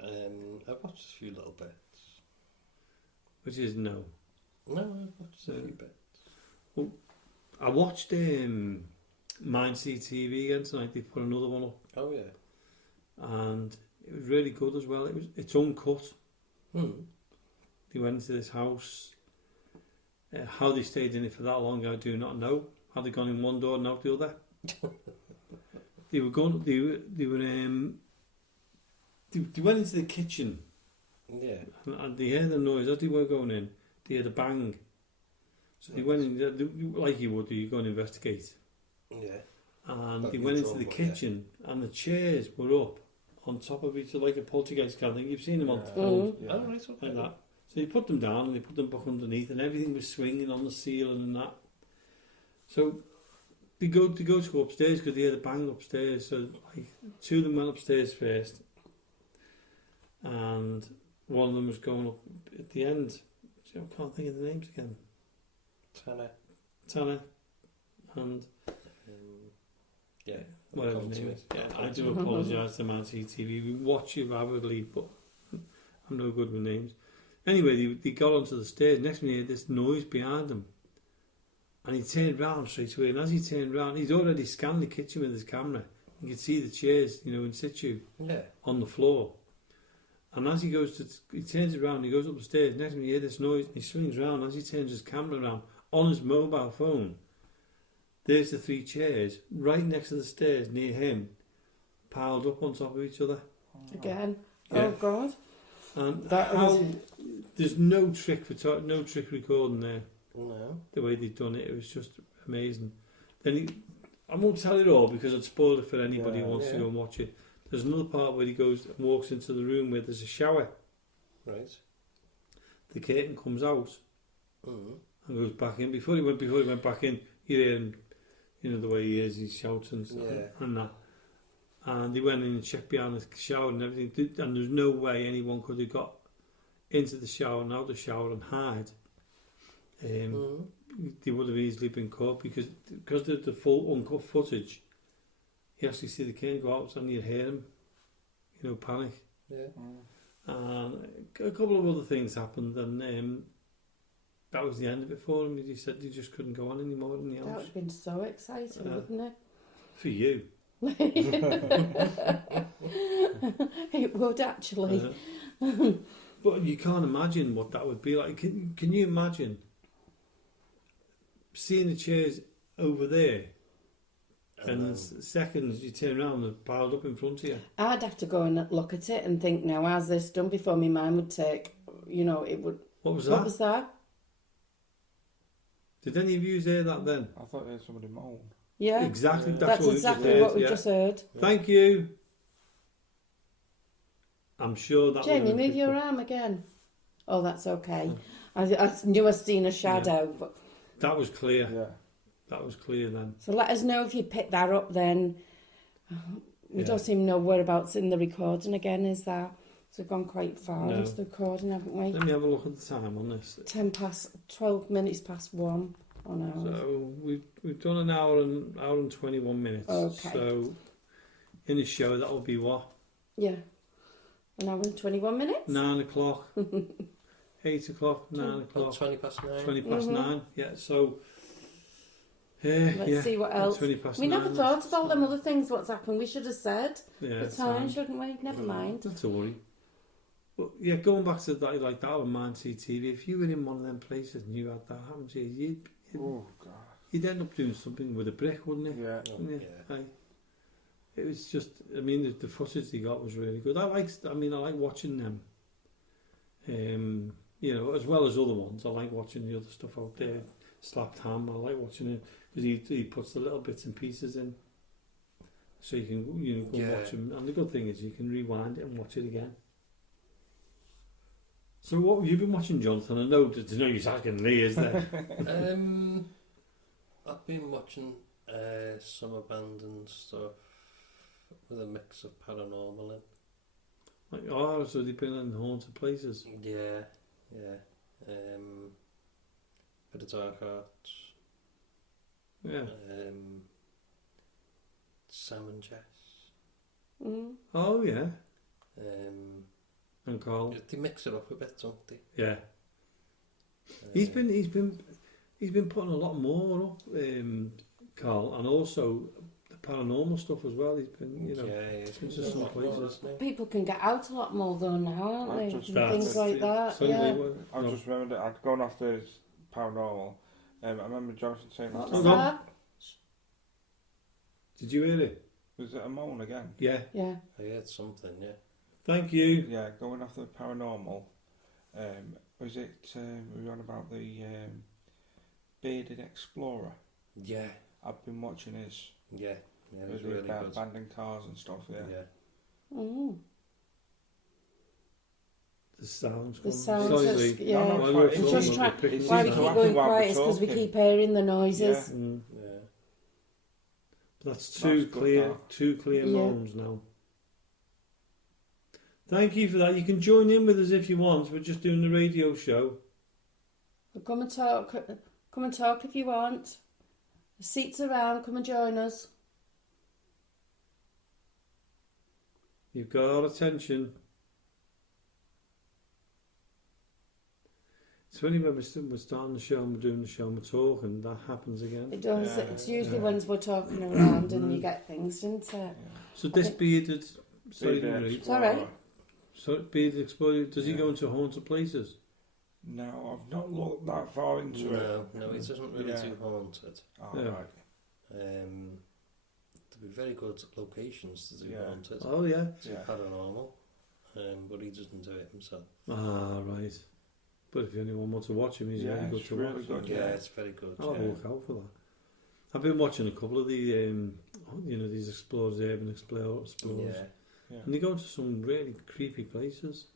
I've watched a few little bits. Which is no. No, I've watched a few bits. I watched Mindsea TV again tonight. They put another one up, Oh yeah. and it was really good as well. It's uncut. Hmm. They went into this house. How they stayed in it for that long, I do not know. How they gone in one door and out the other. They went into the kitchen, Yeah. and they heard the noise as they were going in. They heard a bang. So they went in, like you would do, you go and investigate. Yeah. And Like they you went into told the me, kitchen, and the chairs were up on top of each other, like a poltergeist kind of thing. You've seen them on film, Yeah. Oh right. Okay. like that. So they put them down, and they put them back underneath, and everything was swinging on the ceiling and that. So they go upstairs because they hear the bang upstairs. So like, two of them went upstairs first, and one of them was going up at the end. I can't think of the names again. Tanner and yeah. whatever his name is. Yeah, I do apologise to Mindsea TV. We watch you avidly, but I'm no good with names. Anyway, they got onto the stairs. Next minute, he heard this noise behind him, and he turned round straight away. And as he turned round, he'd already scanned the kitchen with his camera. You could see the chairs, in situ on the floor. And as he turns around, he goes up the stairs. Next minute, you hear this noise, and he swings round. As he turns his camera around on his mobile phone, there's the 3 chairs right next to the stairs near him, piled up on top of each other. Again. Yeah. Oh God. And That was- there's no trick recording there. No. The way they've done it, it was just amazing. Then I won't tell it all because I'd spoil it for anybody who wants to go and watch it. There's another part where he goes and walks into the room where there's a shower. Right. The curtain comes out Mm. and goes back in. Before he went back in, you hear him, the way he is, he's shouting and that. And he went in and checked behind the shower and everything. And there's no way anyone could have got into the shower and out the shower and hide. They would have easily been caught because the full uncut footage, you actually see the curtain go out and you hear him, panic. Yeah. And a couple of other things happened, and that was the end of it for him. He said he just couldn't go on anymore in the That house. would have been so exciting, wouldn't it? For you. It would actually. But you can't imagine what that would be like. Can you imagine seeing the chairs over there, and seconds you turn around and they're piled up in front of you? I'd have to go and look at it and think, now, how's this done before my mind would take, it would... What was that? What was that? Did any of you hear that then? I thought you heard somebody moan. Yeah. Exactly. That's exactly what we just heard. Thank you. I'm sure that. Jamie, move your arm again. Oh, that's okay. I knew I'd seen a shadow. But... That was clear. Yeah. That was clear then. So let us know if you pick that up then. We don't seem to know whereabouts in the recording again, is that? So we've gone quite far into the recording, haven't we? Let me have a look at the time on this. 12 minutes past 1 on ours. So we've done an hour and 21 minutes. Okay. So in the show that'll be what? Yeah. An hour and 21 minutes? 9 o'clock. 8 o'clock, 9 o'clock. 20 past 9. 20 past 9, yeah, so... Let's see what else. 20 past we 9, never thought of all them other things, what's happened. We should have said the time, fine. shouldn't we? Never mind. Not to worry. But yeah, going back to that, like that with Man TV, if you were in one of them places and you had that happen to you, you'd end up doing something with a brick, wouldn't you? Yeah. Wouldn't you? Like, it was just, I mean, the footage they got was really good. I like watching them. As well as other ones. I like watching the other stuff out there. Slapped Ham, I like watching it because he puts the little bits and pieces in, so you can go and watch them. And the good thing is you can rewind it and watch it again. So what have you been watching, Jonathan? I know there's no use asking Lee, is there? I've been watching some abandoned stuff with a mix of paranormal in. Like, so they've been in haunted places. Yeah. Bit of dark arts. Yeah. Sam and Jess. Mm. Oh yeah. And Carl. They mix it up a bit, don't they? Yeah. He's been putting a lot more up, Carl, and also the paranormal stuff as well. He's been, into some places. People can get out a lot more though now, aren't they? Things like that. I just remembered I'd gone off the paranormal. I remember Jonathan saying what was that? Did you hear it? Was it a moan again? Yeah. Yeah. I heard something, yeah. Thank you. Yeah, going off the paranormal. Was it, we were on about the Bearded Explorer? Yeah. I've been watching his. Yeah, it was really really about good. abandoned cars and stuff, yeah. Mm. The sounds. Slightly. Yeah. Why we keep going quiet is because we keep hearing the noises. Yeah. Mm. But that's two clear moans now. Thank you for that. You can join in with us if you want. We're just doing the radio show. Well, come and talk if you want. The seats around, come and join us. You've got our attention. It's only when we're starting the show and we're doing the show and we're talking, that happens again. It does. Yeah. It's usually when we're talking around and you get things, isn't it? Yeah. So this Bearded... Sorry. So Bearded Explorer, does he go into haunted places? No, I've not looked that far into it. No, it isn't really too haunted. Oh, right. There'd be very good locations to do haunted. Oh, yeah. It's paranormal, but he doesn't do it himself. Ah, right. But if anyone wants to watch him, he's very good to watch. Good, yeah, it's very good. I'll look out for that. I've been watching a couple of the, these explorers, urban explorers. Yeah. And they go into some really creepy places.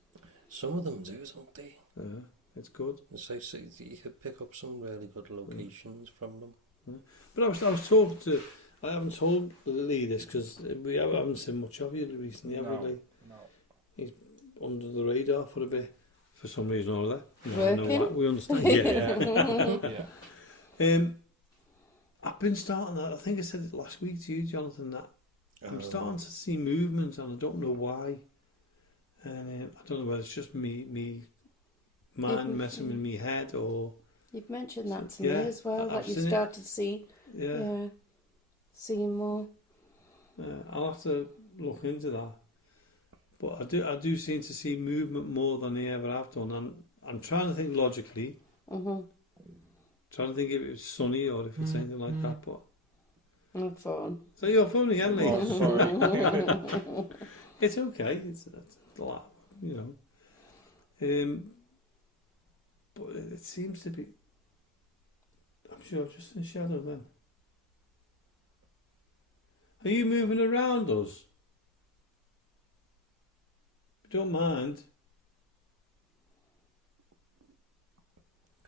Some of them do, don't they? Yeah, it's good. So you could pick up some really good locations from them. Yeah. But I was talking to... I haven't told Lee this because we haven't seen much of you recently, have we, Lee? No. He's under the radar for a bit, for some reason or other. Working? We understand. Yeah. I've been starting that. I think I said it last week to you, Jonathan, that I'm starting to see movement and I don't know why. And I don't know whether it's just me mind messing with me head or... You've mentioned that to me Yeah, as well, that I've you've seen it. started seeing more. I'll have to look into that. But I do seem to see movement more than I ever have done. And I'm trying to think logically. Trying to think if it's sunny or if it's anything like that. But I'm fun. so you're phone again, mate. Oh, sorry. It's okay. It's a lot, you know. But it seems to be. I'm sure just in the shadow then. Are you moving around us? Don't mind.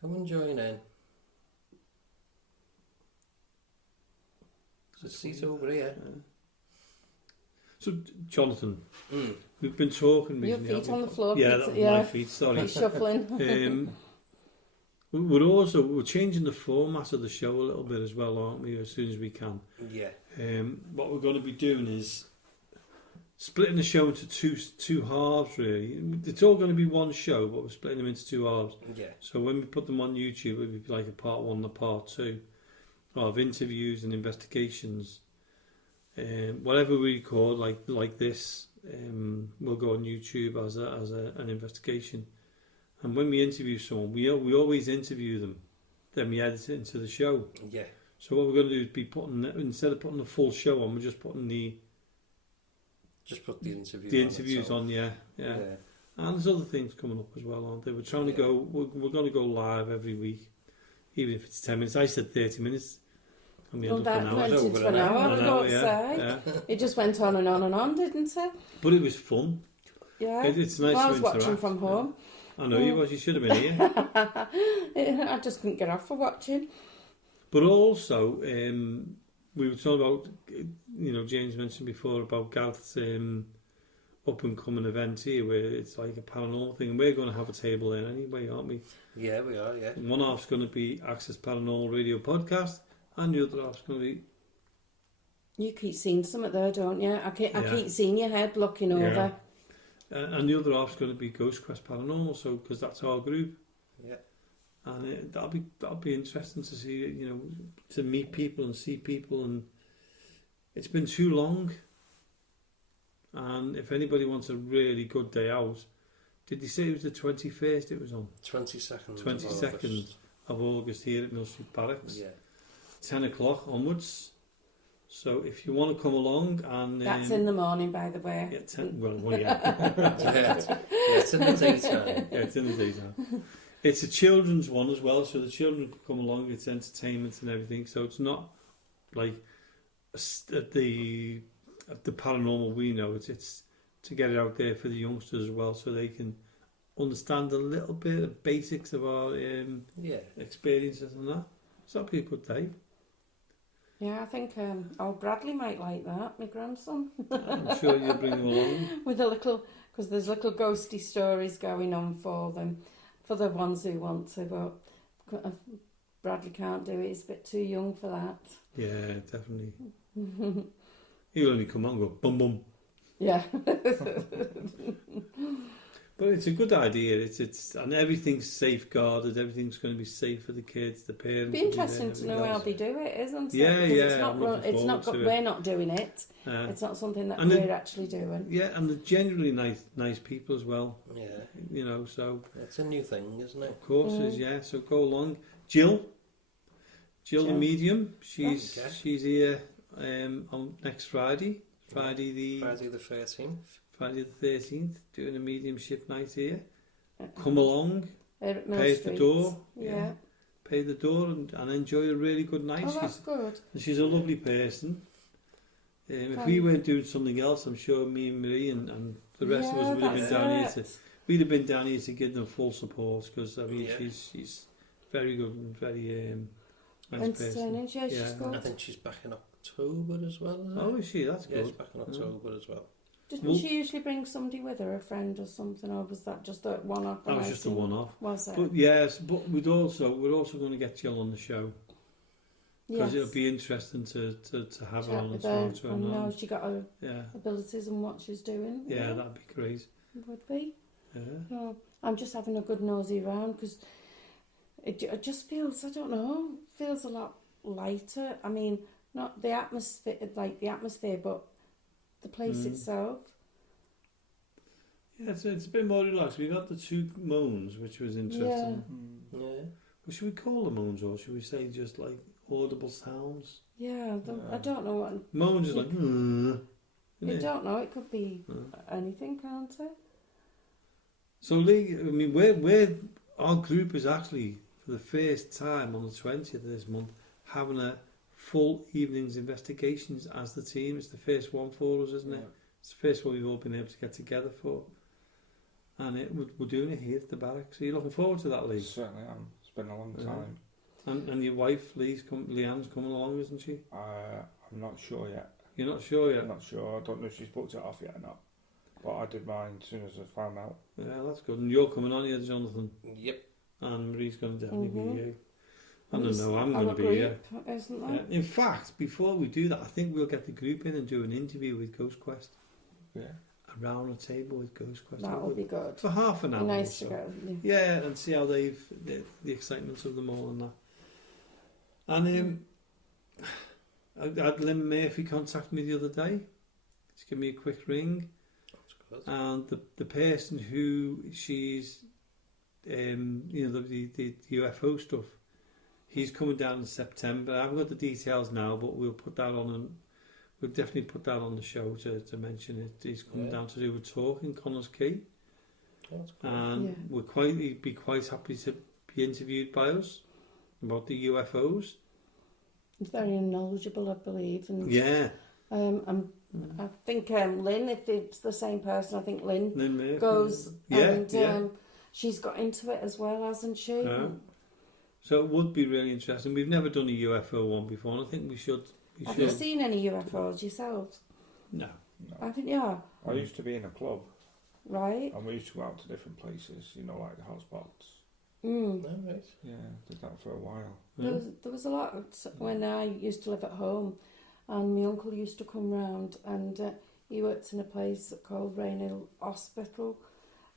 Come and join in. There's a seat over here. So, Jonathan, we've been talking Your recently. feet on the floor. Yeah, Peter, that's my feet, sorry. He's shuffling. We're changing the format of the show a little bit as well, aren't we, as soon as we can. Yeah. What we're going to be doing is splitting the show into two halves, really. It's all going to be one show, but we're splitting them into two halves. Yeah. So when we put them on YouTube, it'll be like a part 1 and a part 2 of interviews and investigations. Whatever we record, like this, will go on YouTube as an investigation. And when we interview someone, we always interview them, then we edit it into the show. Yeah. So what we're going to do is be instead of putting the full show on, we're just putting Just put the interview. the interviews on. Yeah. And there's other things coming up as well, aren't there? We're trying to go. We're going to go live every week, even if it's 10 minutes. I said 30 minutes. And we end up an hour. Went into an hour, I got to say. It just went on and on and on, didn't it? But it was fun. Yeah. It's nice I to was watching interact. from home. I know you was. You should have been here. I just couldn't get off for watching. But also, we were talking about, James mentioned before about Gareth's up and coming event here, where it's like a paranormal thing. And we're going to have a table there anyway, aren't we? Yeah, we are. Yeah. And one half's going to be Access Paranormal Radio podcast, and the other half's going to be. You keep seeing something there, don't you? I keep seeing your head looking over. And the other half's going to be Ghost Quest Paranormal, so because that's our group. Yeah. And that'll be interesting to see, to meet people and see people, and it's been too long. And if anybody wants a really good day out, did they say it was the 21st? It was on 22nd. 22nd of August here at Mill Street Barracks. Yeah. 10 o'clock onwards. So if you want to come along and... That's in the morning, by the way. Yeah, yeah. It's in the daytime. Yeah, it's in the daytime. It's a children's one as well, so the children can come along. It's entertainment and everything, so it's not like at the paranormal we know. It's to get it out there for the youngsters as well, so they can understand a little bit of basics of our experiences and that. So that'll be a good day. Yeah, I think old Bradley might like that, my grandson. I'm sure you'll bring them along. With because there's little ghosty stories going on for them, for the ones who want to, but Bradley can't do it, he's a bit too young for that. Yeah, definitely. He'll only come on and go, bum bum. Yeah. But it's a good idea. It's and everything's safeguarded. Everything's going to be safe for the kids, the parents. It'd be interesting to know how they do it, isn't it? Yeah, because it's not. We're not doing it. It's not something that we're actually doing. Yeah, and they're generally nice people as well. Yeah. So it's a new thing, isn't it? Of course, yeah. So go along, Jill the medium. She's here on next Friday. Friday the 13th. Friday the 13th, doing a mediumship night here. Come along, pay at the door. Yeah. Pay the door and enjoy a really good night. Oh, that's good. And she's a lovely person. If we weren't doing something else, I'm sure me and Marie and the rest of us would have been down here to give them full support, because she's very good and very nice person. Yeah, she's good. I think she's back in October as well. Oh, is she? That's good. Yeah, she's back in October as well. Didn't she usually bring somebody with her, a friend or something, or was that just a one-off? That was just a one-off. Was it? But yes, but we're also going to get Jill on the show, because it'll be interesting to have her on as well. I know she got her abilities and what she's doing. Yeah, that'd be great. It would be. Yeah. So I'm just having a good nosy round, because it just feels, I don't know, feels a lot lighter. I mean, not the atmosphere, but the place itself. Yeah, it's a bit more relaxed. We got the 2 moans, which was interesting. Yeah. Well, should we call them moans, or should we say just like audible sounds? Yeah, I don't know what. Moans is like. You don't know. It could be anything, can't it? So, Lee, I mean, we're our group is actually for the first time on the 20th of this month having a full evening's investigations as the team. It's the first one for us, isn't it? It's the first one we've all been able to get together for, and we're doing it here at the barracks. Are you looking forward to that, Lee? Certainly am. It's been a long time. And your wife, Leanne's coming along, isn't she? I'm not sure yet. You're not sure yet? I'm not sure. I don't know if she's booked it off yet or not. But I did mine as soon as I found out. Yeah, that's good. And you're coming on here, Jonathan? Yep. And Marie's going to definitely be here. I don't know, I'm going to be here. Isn't that? In fact, before we do that, I think we'll get the group in and do an interview with Ghost Quest. Yeah. Around a table with Ghost Quest. That would be good. For half an hour. Nice or so. to go. Yeah, and see how the excitement of them all and that. And I had Lynn Murphy contact me the other day. Just give me a quick ring. That's good. And the person who she's, the UFO stuff, he's coming down in September. I haven't got the details now, but we'll put that on, and we'll definitely put that on the show to mention it. He's coming down to do a talk in Connors Quay, and we'd be quite happy to be interviewed by us about the UFOs. He's very knowledgeable, I believe, and I think Lynn, if it's the same person, I think Lynn Murphy, goes and she's got into it as well, hasn't she? Yeah. So it would be really interesting. We've never done a UFO one before, and I think we should. Have you seen any UFOs yourselves? No. I think you are. I used to be in a club. Right. And we used to go out to different places, like the house box. Right. Yeah, did that for a while. There was a lot when I used to live at home, and my uncle used to come round, and he worked in a place called Rainhill Hospital.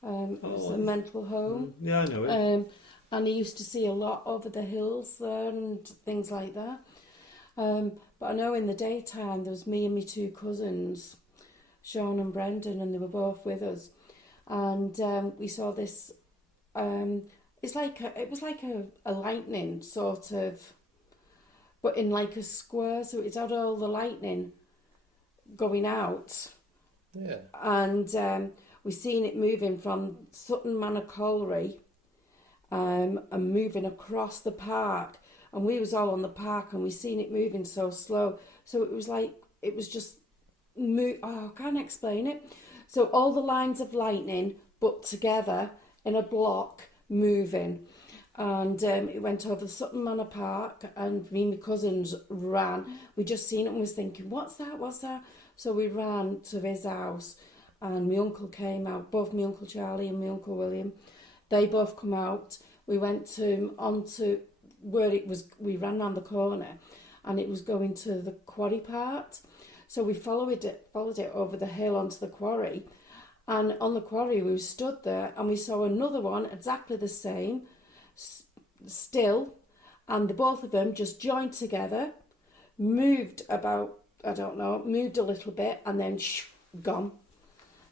It was a mental home. Yeah, I know it. And he used to see a lot over the hills there and things like that. But I know in the daytime there was me and my 2 cousins, Sean and Brendan, and they were both with us. And we saw this. It was like a lightning sort of, but in like a square. So it had all the lightning going out. Yeah. And we seen it moving from Sutton Manor Colliery, and moving across the park. And we was all on the park, and we seen it moving so slow. So it was just I can't explain it. So all the lines of lightning, but together in a block, moving. And it went over Sutton Manor Park, and me and my cousins ran. We just seen it and was thinking, what's that? So we ran to his house, and my uncle came out, both my Uncle Charlie and my Uncle William. They both come out. We went onto where it was. We ran round the corner, and it was going to the quarry part. So we followed it over the hill onto the quarry, and on the quarry we stood there, and we saw another one exactly the same, still, and the both of them just joined together, moved about, moved a little bit, and then gone.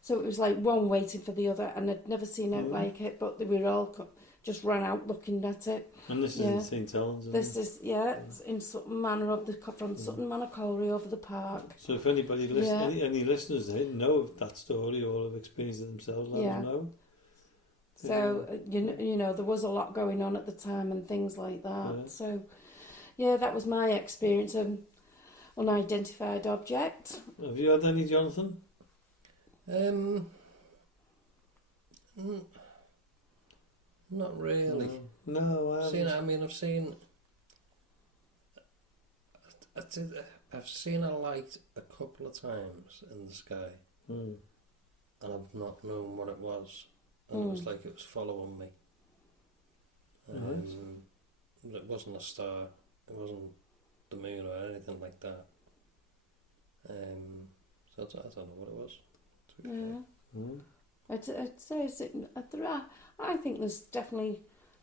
So it was like one waiting for the other, and I'd never seen it like it, but they were all just ran out looking at it. And this is in St Helens, This is, it's in Sutton Manor, from Sutton Manor Colliery over the park. So if anybody any listeners know of that story or have experienced it themselves, let them know. So, you know, there was a lot going on at the time and things like that. Yeah. So, that was my experience of unidentified object. Have you had any, Jonathan? Not really. No, I've seen a light a couple of times in the sky, and I've not known what it was, and it was like it was following me. It wasn't a star, it wasn't the moon or anything like that. So I don't know what it was. I'd say I think there's definitely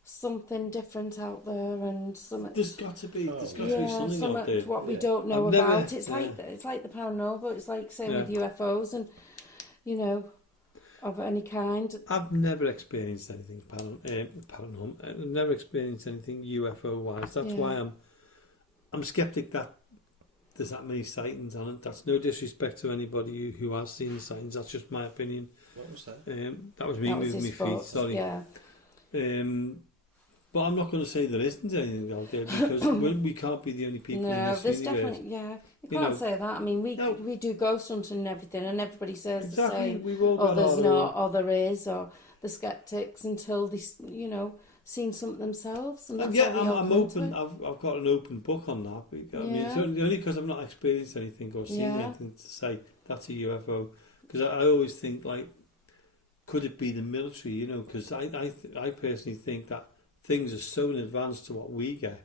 something different out there, and something. There's got to be something out there. What we don't know about. It's like the paranormal. It's like same with UFOs and of any kind. I've never experienced anything paranormal. I've never experienced anything UFO wise. That's why I'm skeptic that there's that many sightings on it. That's no disrespect to anybody who has seen the sightings. That's just my opinion. What was that? That was me moving my feet. Sorry. Yeah. But I'm not going to say there isn't anything out there because we can't be the only people in this there's universe. Definitely, you can't say that. I mean, we do ghost hunting and everything, and everybody says the same. We've all got there's not, or there is, or the skeptics until they, seen something themselves. And that's I'm open. I've got an open book on that. I mean, it's only because I've not experienced anything or seen anything to say that's a UFO. Because I always think, like, could it be the military? Because I personally think that things are so in advance to what we get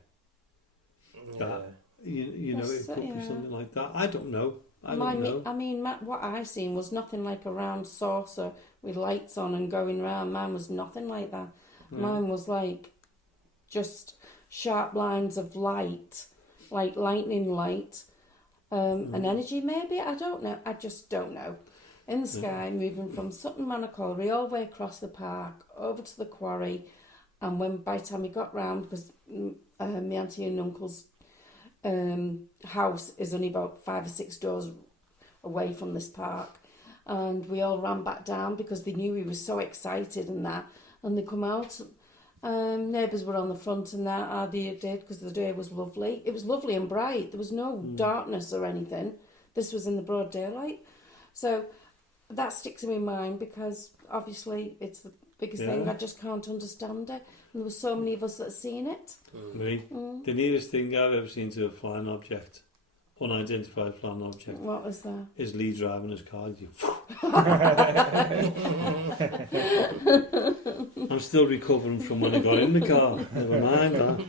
that it could be something like that. I don't know. I mean, what I seen was nothing like a round saucer with lights on and going round. Mine was nothing like that. Mine was like just sharp lines of light, like lightning light, and energy maybe. I don't know. I just don't know. In the sky, moving from Sutton Manor Colliery all the way across the park over to the quarry. And by the time we got round, because my auntie and uncle's house is only about 5 or 6 doors away from this park, and we all ran back down because they knew we were so excited and that, and they come out. Neighbours were on the front and that, they did, because the day was lovely. It was lovely and bright. There was no darkness or anything. This was in the broad daylight. So that sticks in my mind because obviously it's the biggest thing. I just can't understand it. And there were so many of us that have seen it. The nearest thing I've ever seen to a flying object, unidentified flying object. What was that? Is Lee driving his car. I'm still recovering from when I got in the car. Never mind that.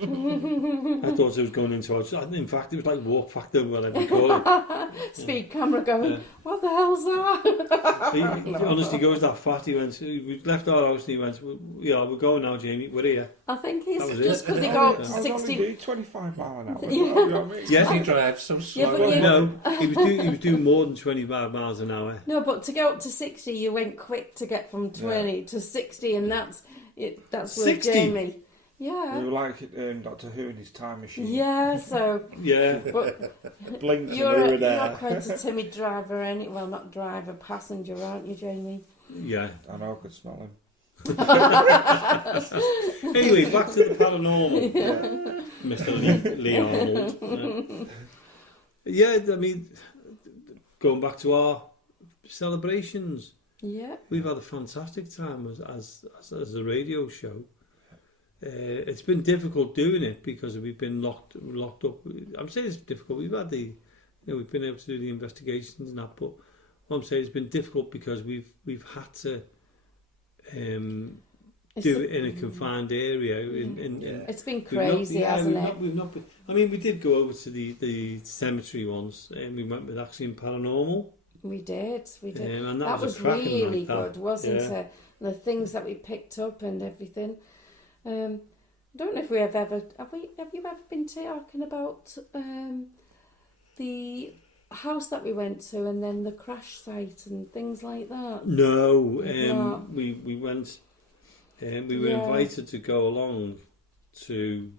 I thought I was going into it. In fact, it was like walk factor when I recorded. Speed camera going, what the hell's that? He honestly goes that fat. He went, we left our house and he went, yeah, we're going now, Jamie, we're here. I think he's just because he got 60... 25 mile an hour. Yeah, he drives so slow. No, he was doing more than 25 miles an hour. No, but to go up to 60, you went quick to get from 20 to 60, and that's where 60? Jamie... Yeah. We were like Doctor Who in his time machine. Yeah, so... Yeah. But blinked you're quite a timid driver, well, not driver, passenger, aren't you, Jamie? Yeah. I know, I could smell him. Anyway, back to the paranormal. Mr. Lee Arnold. Yeah, I mean, going back to our celebrations. Yeah. We've had a fantastic time as a radio show. It's been difficult doing it because we've been locked up. I'm saying it's difficult. We've had we've been able to do the investigations and that, but what I'm saying it's been difficult because we've had to do it in a confined area. It's been crazy, hasn't it? We've not been, I mean, we did go over to the cemetery once, and we went with Access Paranormal. We did. And that was really good, wasn't it? The things that we picked up and everything. I don't know if have you ever been talking about the house that we went to and then the crash site and things like that? No, we went. We were invited to go along to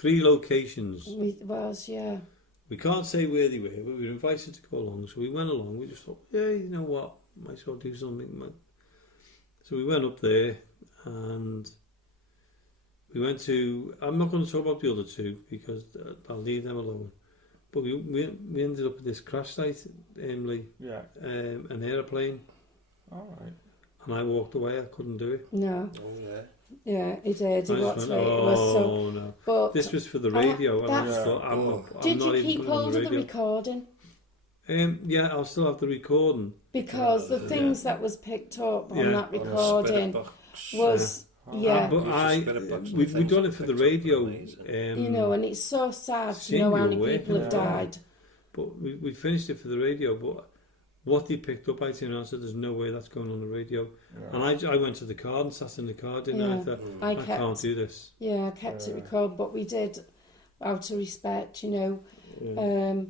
3 locations. We can't say where they were, but we were invited to go along. So we went along. We just thought, yeah, you know what, might as well do something. So we went up there and we went to... I'm not going to talk about the other 2 because I'll leave them alone. But we ended up at this crash site, Lee. Yeah. An aeroplane. All right. And I walked away. I couldn't do it. No. Oh yeah. Yeah, he did. He watched it. No. But this was for the radio. Did you keep hold of the recording? Yeah, I'll still have the recording. Because the things that was picked up on that recording was... Yeah, but we've done it for the radio. And it's so sad to know how many people have died. But we finished it for the radio. But what they picked up, I turned around and said, there's no way that's going on the radio. Yeah. And I went to the car and sat in the car, didn't I? I thought, I can't do this. Yeah, I kept it recorded, but we did, out of respect, you know. Yeah.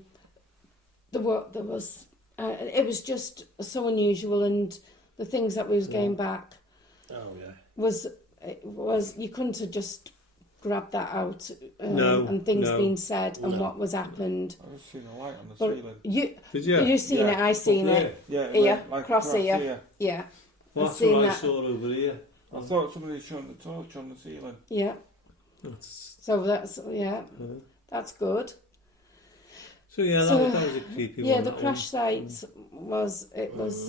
There was, it was just so unusual, and the things that we was getting back was you couldn't have just grabbed that out and things being said and what was happened. I was seeing a light on the ceiling. Did you? You seen it? I seen it. Yeah, here, like across here. Yeah. Well, that's what I saw over here. I thought somebody was showing the torch on the ceiling. Yeah. So that's that's good. So yeah, that was a creepy one. Yeah, the crash site was it was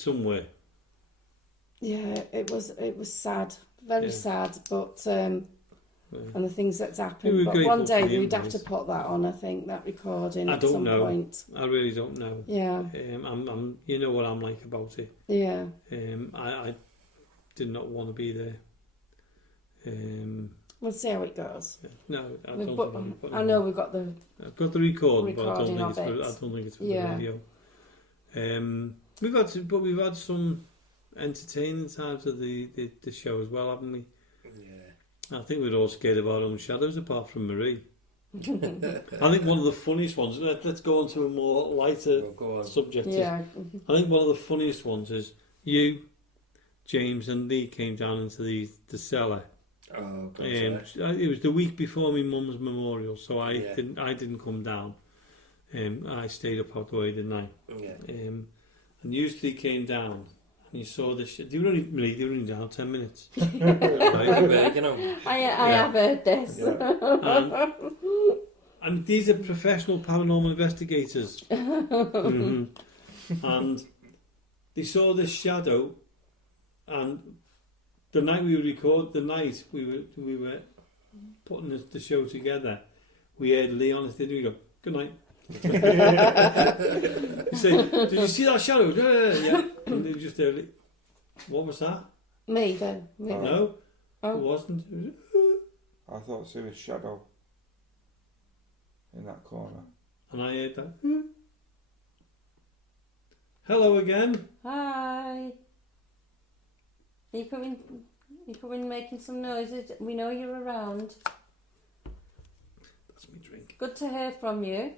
somewhere. Yeah, it was sad, very sad, but and the things that's happened. But one day we'd have to put that on. I think that recording at some point. I really don't know. Yeah. I'm you know what I'm like about it. Yeah. I did not want to be there. We'll see how it goes. No, I know we've got the. I've got the recording, but I recording don't think it's for the radio. We've had some entertaining times of the show as well, haven't we? Yeah. I think we're all scared of our own shadows, apart from Marie. I think one of the funniest ones. Let's go on to a more lighter subject. Yeah. I think one of the funniest ones is you, James, and Lee came down into the cellar. Oh, God, it was the week before my mum's memorial, so I didn't come down. I stayed up out the way, didn't I? Yeah. And you three came down, and you saw this. They were only down 10 minutes. I have heard this. Yeah. And these are professional paranormal investigators. Mm-hmm. And they saw this shadow, and the night we were putting the show together, we heard Lee on the thing, we go, good night. He said, did you see that shadow? Yeah. And they just heard, what was that? Me then. No, it wasn't. I thought it was a shadow in that corner. And I heard that. Hello again. Hi. Are you coming making some noises? We know you're around. That's me drink. Good to hear from you.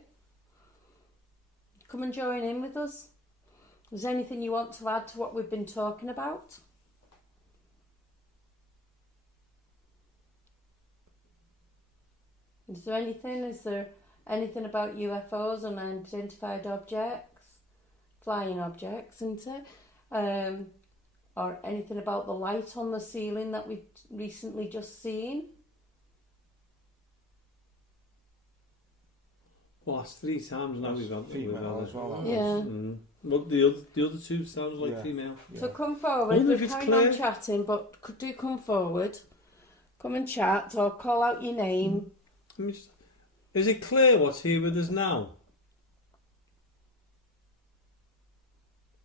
Come and join in with us. Is there anything you want to add to what we've been talking about? Is there anything about UFOs, unidentified objects, flying objects, isn't it? Or anything about the light on the ceiling that we've recently just seen? Well, that's 3 times now we've had female as well. Yeah. Well, the other 2 sounds like female. So come forward. We're carrying on chatting, but do come forward. Come and chat or call out your name. Is it clear what's here with us now?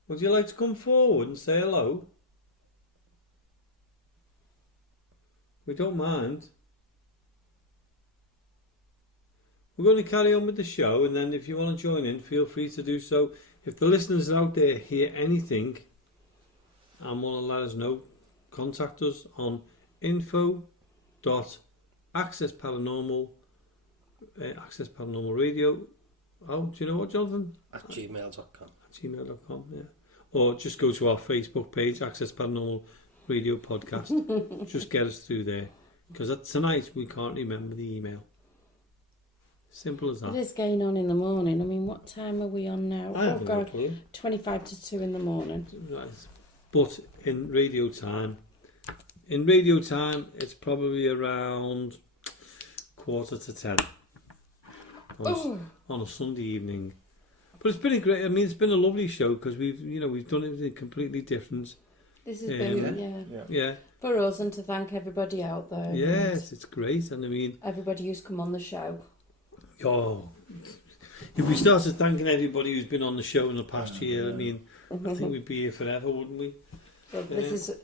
Would you like to come forward and say hello? We don't mind. We're going to carry on with the show, and then if you want to join in, feel free to do so. If the listeners out there hear anything and want to let us know, contact us on info.accessparanormal radio. Oh, do you know what, Jonathan? At gmail.com. At gmail.com, yeah. Or just go to our Facebook page, Access Paranormal Radio Podcast. Just get us through there. Because tonight we can't remember the email. Simple as that. It is going on in the morning. I mean, what time are we on now? I haven't got a clue. 25 to 2 in the morning. Right. But in radio time, it's probably around 9:45 on a Sunday evening. But it's been a great. I mean, it's been a lovely show because we've done everything completely different. This has been yeah for us, and to thank everybody out there. Yes, it's great, and I mean everybody who's come on the show. Oh, if we started thanking everybody who's been on the show in the past year, I mean, I think we'd be here forever, wouldn't we? But this is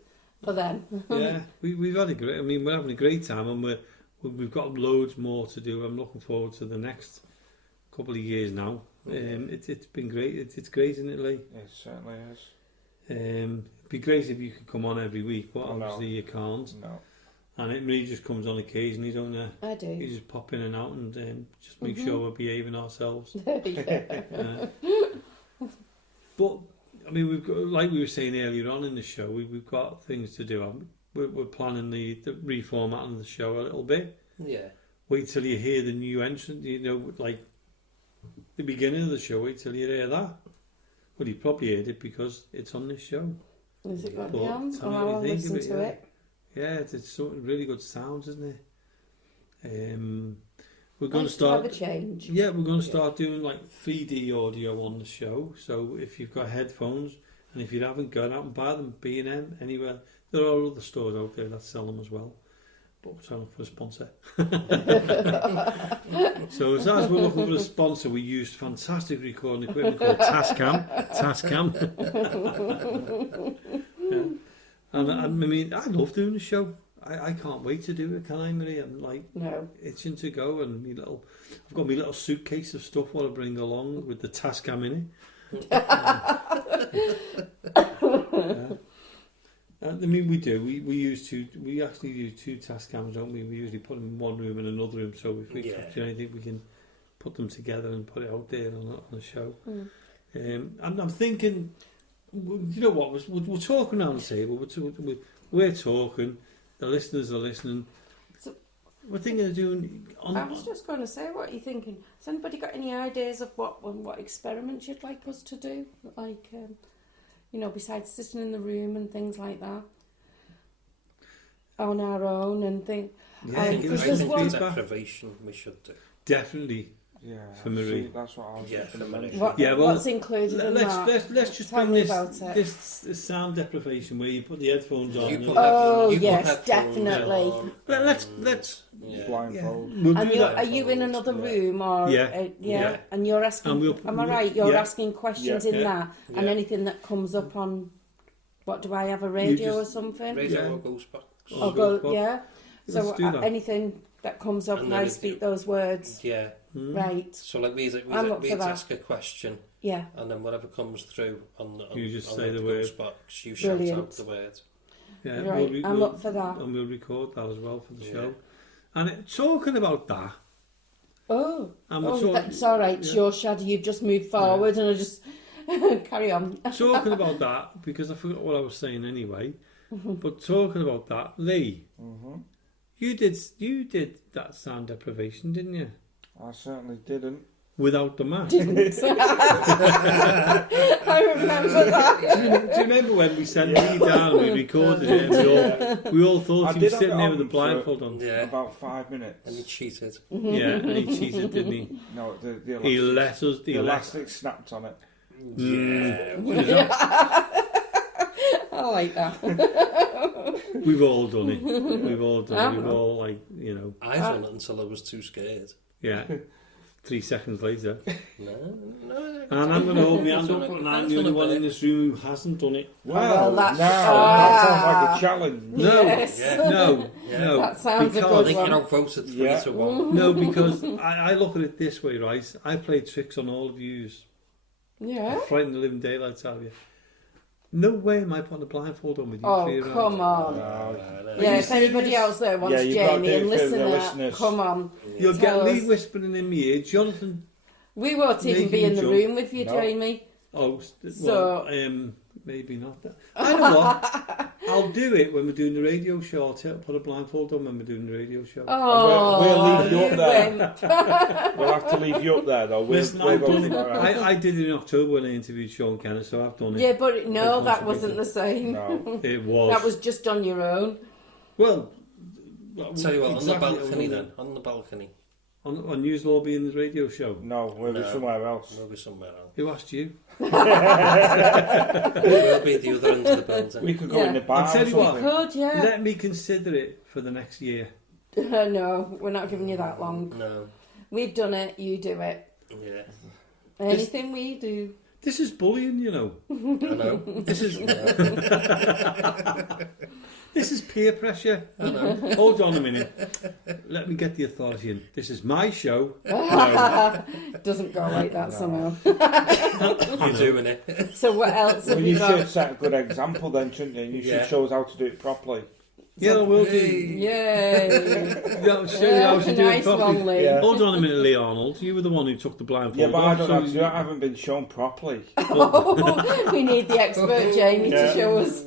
for them. Yeah, we've had a great. I mean, we're having a great time, and we've got loads more to do. I'm looking forward to the next couple of years now. It's been great. It's great, isn't it, Lee? It certainly is. It'd be great if you could come on every week, but obviously you can't. No. And it really just comes on occasionally, don't you? I do. You just pop in and out and just make sure we're behaving ourselves. But I mean, we've got, like we were saying earlier on in the show, we've got things to do. We're planning the reformatting of the show a little bit. Yeah. Wait till you hear the new entrant, like the beginning of the show. Wait till you hear that. Well, you probably heard it because it's on this show. Is it going But to be on? tell me Or what I'll you think listen of it, to yeah. it. Yeah, it's some really good sounds, isn't it? We're going to Nice start. to have a change. Yeah, we're going to start doing like 3D audio on the show. So if you've got headphones, and if you haven't, go out and buy them. B&M, anywhere. There are other stores out there that sell them as well. But we're trying for a sponsor. So as we're looking for a sponsor, we used fantastic recording equipment called Tascam. Yeah. And I mean, I love doing the show. I can't wait to do it, can I, Marie? I'm like itching to go, and I've got my little suitcase of stuff what I bring along with the Tascam in it. I mean, we do. We actually use two Tascams, don't we? We usually put them in one room and another room, so if we capture anything, we can put them together and put it out there on a show. And I'm thinking, you know what? We're talking around the table. We're talking. The listeners are listening. So, we're thinking of doing. I was just going to say, what are you thinking? Has anybody got any ideas of what experiments you'd like us to do? Like, besides sitting in the room and things like that, on our own and things. Yeah, I think feedback. deprivation we should do. Definitely. Yeah, for Marie. That's what I was Yeah, for Marie. What's included in that? Let's just Tell bring me this about it. sound deprivation where you put the headphones on. Yes, definitely. Let's blindfold. We'll and do that. are you in another room or Yeah. And you're asking? Am I right? You're asking questions in that, and Yeah. anything that comes up on. What do I have, a radio or something? Radio or ghost box. So Let's do that. anything that comes up, and I speak those words. Yeah. Right. So like we ask a question. Yeah. And then whatever comes through on You just on say the ghost word. box, you shout Brilliant. out the word. Yeah, Right, I'm up for that. And we'll record that as well for the show. And talking about that. That's all right. It's your shadow. You've just moved forward, and I just carry on. Talking about that, because I forgot what I was saying anyway. But talking about that, Lee, you did that sound deprivation, didn't you? I certainly didn't. Without the mask. I remember that. Do you remember when we sent Lee down and we recorded it and we all thought he was sitting there with the blindfold on? Yeah. About 5 minutes. And he cheated. Yeah, and he cheated, didn't he? No, the elastic snapped on it. Yeah. I like that. We've all done it. We've all like, I done it until I was too scared. Yeah. 3 seconds later. No. And I'm going to hold my hand up, and I'm the only one in this room who hasn't done it. Well, that's that sounds like a challenge. No, Yes. no. That sounds a because, good I think one. you're voted 3-1. No, because I look at it this way, right? I played tricks on all of yous. Yeah. Frightened the living daylights out of you. No way am I putting a blindfold on with you. Oh, three come on. No. Yeah, if anybody else there wants you've got to Jamie do and it for listen the to listeners. that, come on. You'll Tell get Lee us. whispering in my ear. Jonathan. We won't even Making be in a the joke. room with you, No. Jamie. Maybe not. I know what. I'll do it when we're doing the radio show. I'll put a blindfold on when we're doing the radio show. Oh, we'll leave you up there. wimp. We'll have to leave you up there, though. Listen, we'll I've go done it. tomorrow. I did it in October when I interviewed Sean Kennett, so I've done it. Yeah, but no, I've that wasn't the same. No. It was. That was just on your own. Well, Tell you what, exactly on the balcony then. On the balcony. On News Law being the radio show. No, we'll be somewhere else. We'll be somewhere else. Who asked you? We'll be at the other end of the building. We could go in the bar I'll tell or you what. something. Good, yeah. Let me consider it for the next year. No, we're not giving you that long. No. We've done it, you do it. Yeah. Anything we do. This is bullying, you know. I know. This is this is peer pressure. I know. Hold on a minute. Let me get the authority in. This is my show. Doesn't go like that somehow. You're doing it. So what else have Well, you you got? should set a good example then, shouldn't you? You should show us how to do it properly. Yeah, I will do. Yay! Yeah, show you how to do it Nice properly. one, Lee. Yeah. Hold on a minute, Lee Arnold. You were the one who took the blindfold Yeah, but I off, don't so know. 'Cause I haven't been shown properly. We need the expert Jamie to show us.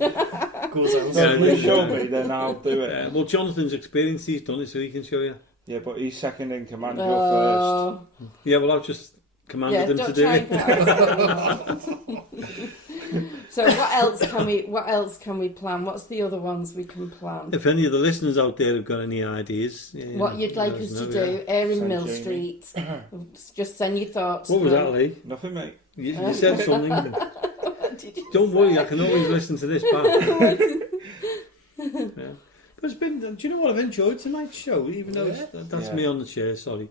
Goes on. So if you show me, then I'll do it. well, Jonathan's experienced. He's done it, so he can show you. Yeah, but he's second in command. You're Oh, Yeah, well, I've just commanded yeah, him to don't do try it. that. So what else can we plan? What's the other ones we can plan? If any of the listeners out there have got any ideas, What you'd like let us to know, do, air in Send Mill Jamie. Street. Just send your thoughts. What was through. that, Lee? Nothing, mate. You said something. Did you Don't worry, I can always listen to this back. Yeah. But it's been. Do you know what I've enjoyed tonight's show? Even though that's me on the chair. Sorry.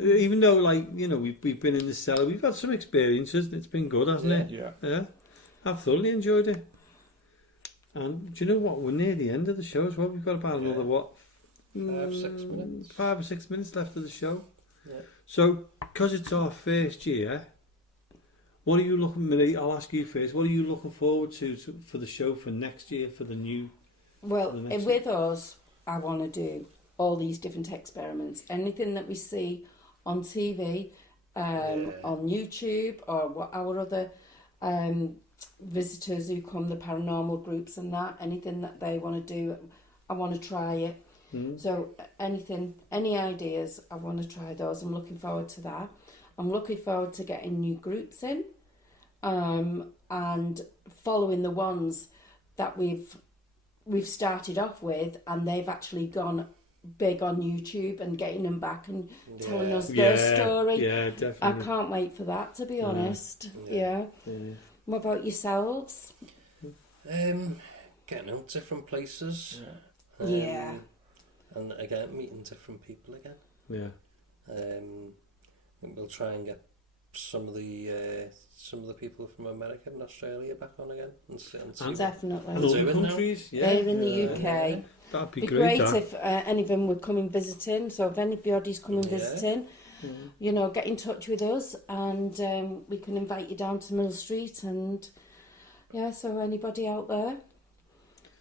Even though, like, you know, we've been in the cellar, we've had some experiences. It's been good, hasn't it? Yeah. Yeah. I've thoroughly enjoyed it. And do you know what? We're near the end of the show as well. We've got about another 5, 6 minutes. 5 or 6 minutes left of the show. Yeah. So, because it's our first year, what are you looking? Millie, I'll ask you first. What are you looking forward to for the show for next year, for the new? Well, for the next with us, I want to do all these different experiments. Anything that we see on TV, on YouTube, or what our other visitors who come, the paranormal groups and that, anything that they want to do, I want to try it. So any ideas, I want to try those. I'm looking forward to that. I'm looking forward to getting new groups in, and following the ones that we've started off with, and they've actually gone big on YouTube, and getting them back and telling us their story. Yeah, definitely. I can't wait for that, to be honest. Yeah. What about yourselves? Getting out different places. Yeah. And again, meeting different people again. Yeah. And we'll try and get some of the people from America and Australia back on again and see. Definitely. And other countries, They're in the UK. That'd be It'd be great. great if any of them would come and visiting. So if anybody's coming visiting, you know, get in touch with us, and we can invite you down to Mill Street. And so anybody out there,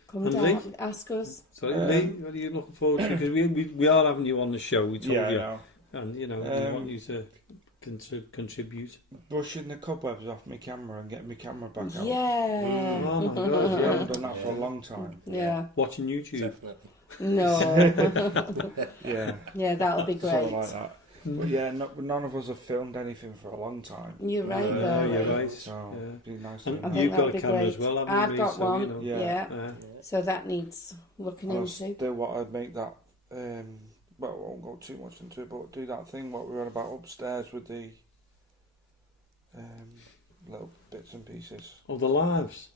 come down, Lee? ask us. So, Lee, what are you looking forward to? Because we are having you on the show. We told you, Yeah. and you know, we want you to contribute. Brushing the cobwebs off my camera and getting my camera back out. Yeah. Oh my God, I yeah. haven't done that for a long time. Yeah. Watching YouTube. Definitely. No. Yeah. Yeah, that'll be great. Something like that. But yeah, none of us have filmed anything for a long time. You're right, Yeah, though. you're right. So it'd be nice And to I do think you've got that'd a be camera great. as well, haven't I've you? got So, one. you know, Yeah. uh, So that needs looking I into. still want to make that, well, I won't go too much into it, but do that thing what we were on about upstairs with the little bits and pieces. Oh, the lives.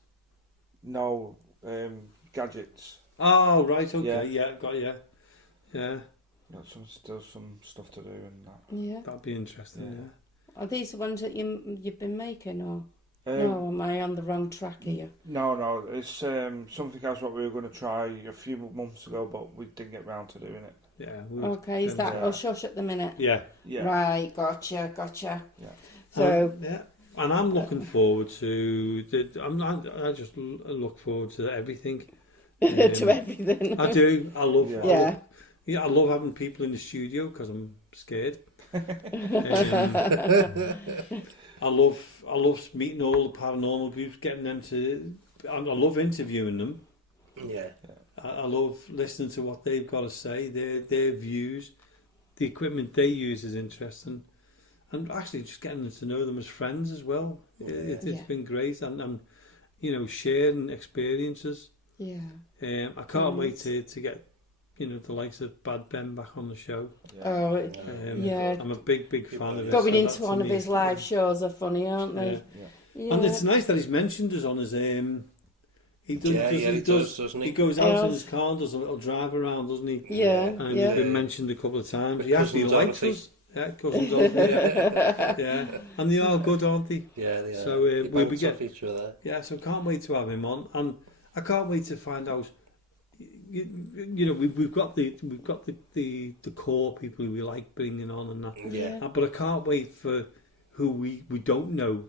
No, gadgets. Oh, right, okay, Yeah. yeah, got you. Yeah, Got still some stuff to do and that. Yeah. that'd be interesting, Yeah. yeah. Are these the ones that you've been making, or Um, no? Am I on the wrong track here? No, it's something else what we were going to try a few months ago, but we didn't get round to doing it. Yeah. Okay, is that Yeah. hush hush at the minute? Yeah. Yeah. Right, gotcha. Yeah. So yeah, and I'm looking forward to. I just look forward to everything. to everything. I do. I love. Yeah. I love having people in the studio because I'm scared. I love meeting all the paranormal groups, getting them to. I love interviewing them. Yeah. I love listening to what they've got to say, their views, the equipment they use is interesting, and actually just getting to know them as friends as well. It's been great, and you know, sharing experiences. Yeah. I can't wait to get, you know, the likes of Bad Ben back on the show. Oh, yeah. I'm a big fan of it. Going so into that one to of me his live shows are funny, aren't they? Yeah. And it's nice that he's mentioned us on his. He does, doesn't he? He goes out in his car and does a little drive around, doesn't he? Yeah. And he's been mentioned a couple of times. He actually likes us. Yeah, cousins, aren't they? Yeah, and they are good, aren't they? Yeah, they are. So we'll be getting each other. Yeah, so can't wait to have him on, and I can't wait to find out. You know, we've got the core people who we like bringing on and that. Yeah. But I can't wait for who we don't know.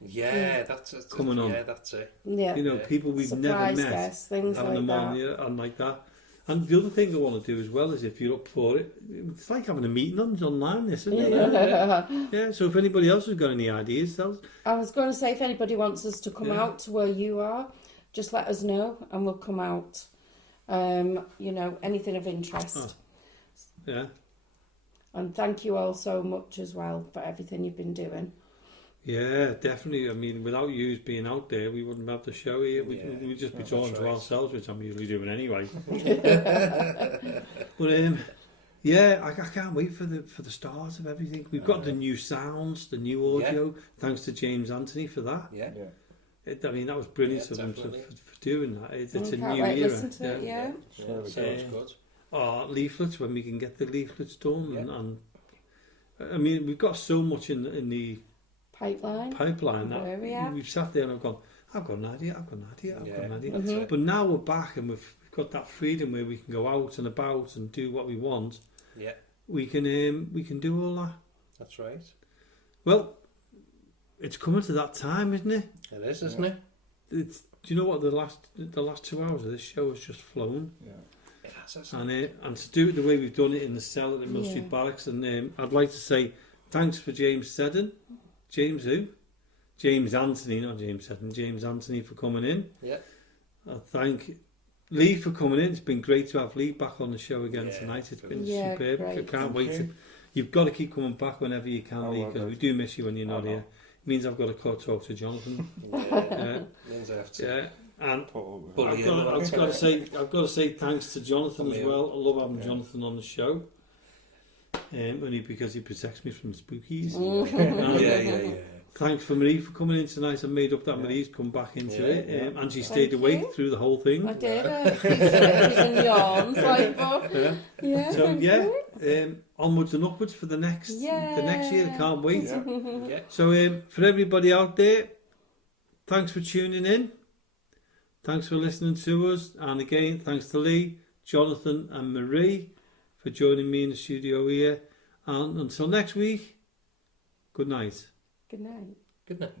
Yeah, that's it. Coming on. Yeah, that's it. Yeah. You know, people we've Surprise never met, guests, things having like them on that. here and like that. And the other thing I want to do as well is, if you're up for it, it's like having a meeting online, this, isn't it? Yeah. So if anybody else has got any ideas, I was going to say, if anybody wants us to come out to where you are, just let us know and we'll come out. You know, anything of interest. Yeah. And thank you all so much as well for everything you've been doing. Yeah, definitely. I mean, without you being out there, we wouldn't have the show here. We'd just be talking to ourselves, which I'm usually doing anyway. But yeah, I can't wait for the start of everything. We've got the new sounds, the new audio. Thanks to James Anthony for that. Yeah. I mean, that was brilliant of him for doing that. It's a new era. Listen to it, yeah. Sounds good. Leaflets, when we can get the leaflets done, and I mean, we've got so much in the pipeline that we've sat there and I've got an idea. Mm-hmm. But now we're back and we've got that freedom where we can go out and about and do what we want. Yeah, we can do all that. That's right. Well, it's coming to that time, isn't it? It is, isn't it? Do you know what, the last 2 hours of this show has just flown? Yeah. It has, and to do it the way we've done it in the cell at the Mill Street Barracks, and I'd like to say thanks for James Seddon. James who? James Anthony, not James Seddon. James Anthony for coming in. Yeah. I thank Lee for coming in. It's been great to have Lee back on the show again tonight. It's been superb. Great. I can't wait to. You've got to keep coming back whenever you can, Lee, because we do miss you when you're not here. It means I've got to talk to Jonathan. Means I have to. Yeah. And I've got to say thanks to Jonathan as well. I love having Jonathan on the show. Only because he protects me from spookies. Yeah. Thanks for Marie for coming in tonight. I made up that Marie's come back into it, and she stayed awake through the whole thing. I did. She's in yawns, onwards and upwards for the next year. I can't wait. Yeah. So for everybody out there, thanks for tuning in. Thanks for listening to us, and again, thanks to Lee, Jonathan, and Marie for joining me in the studio here. And until next week, good night. Good night. Good night.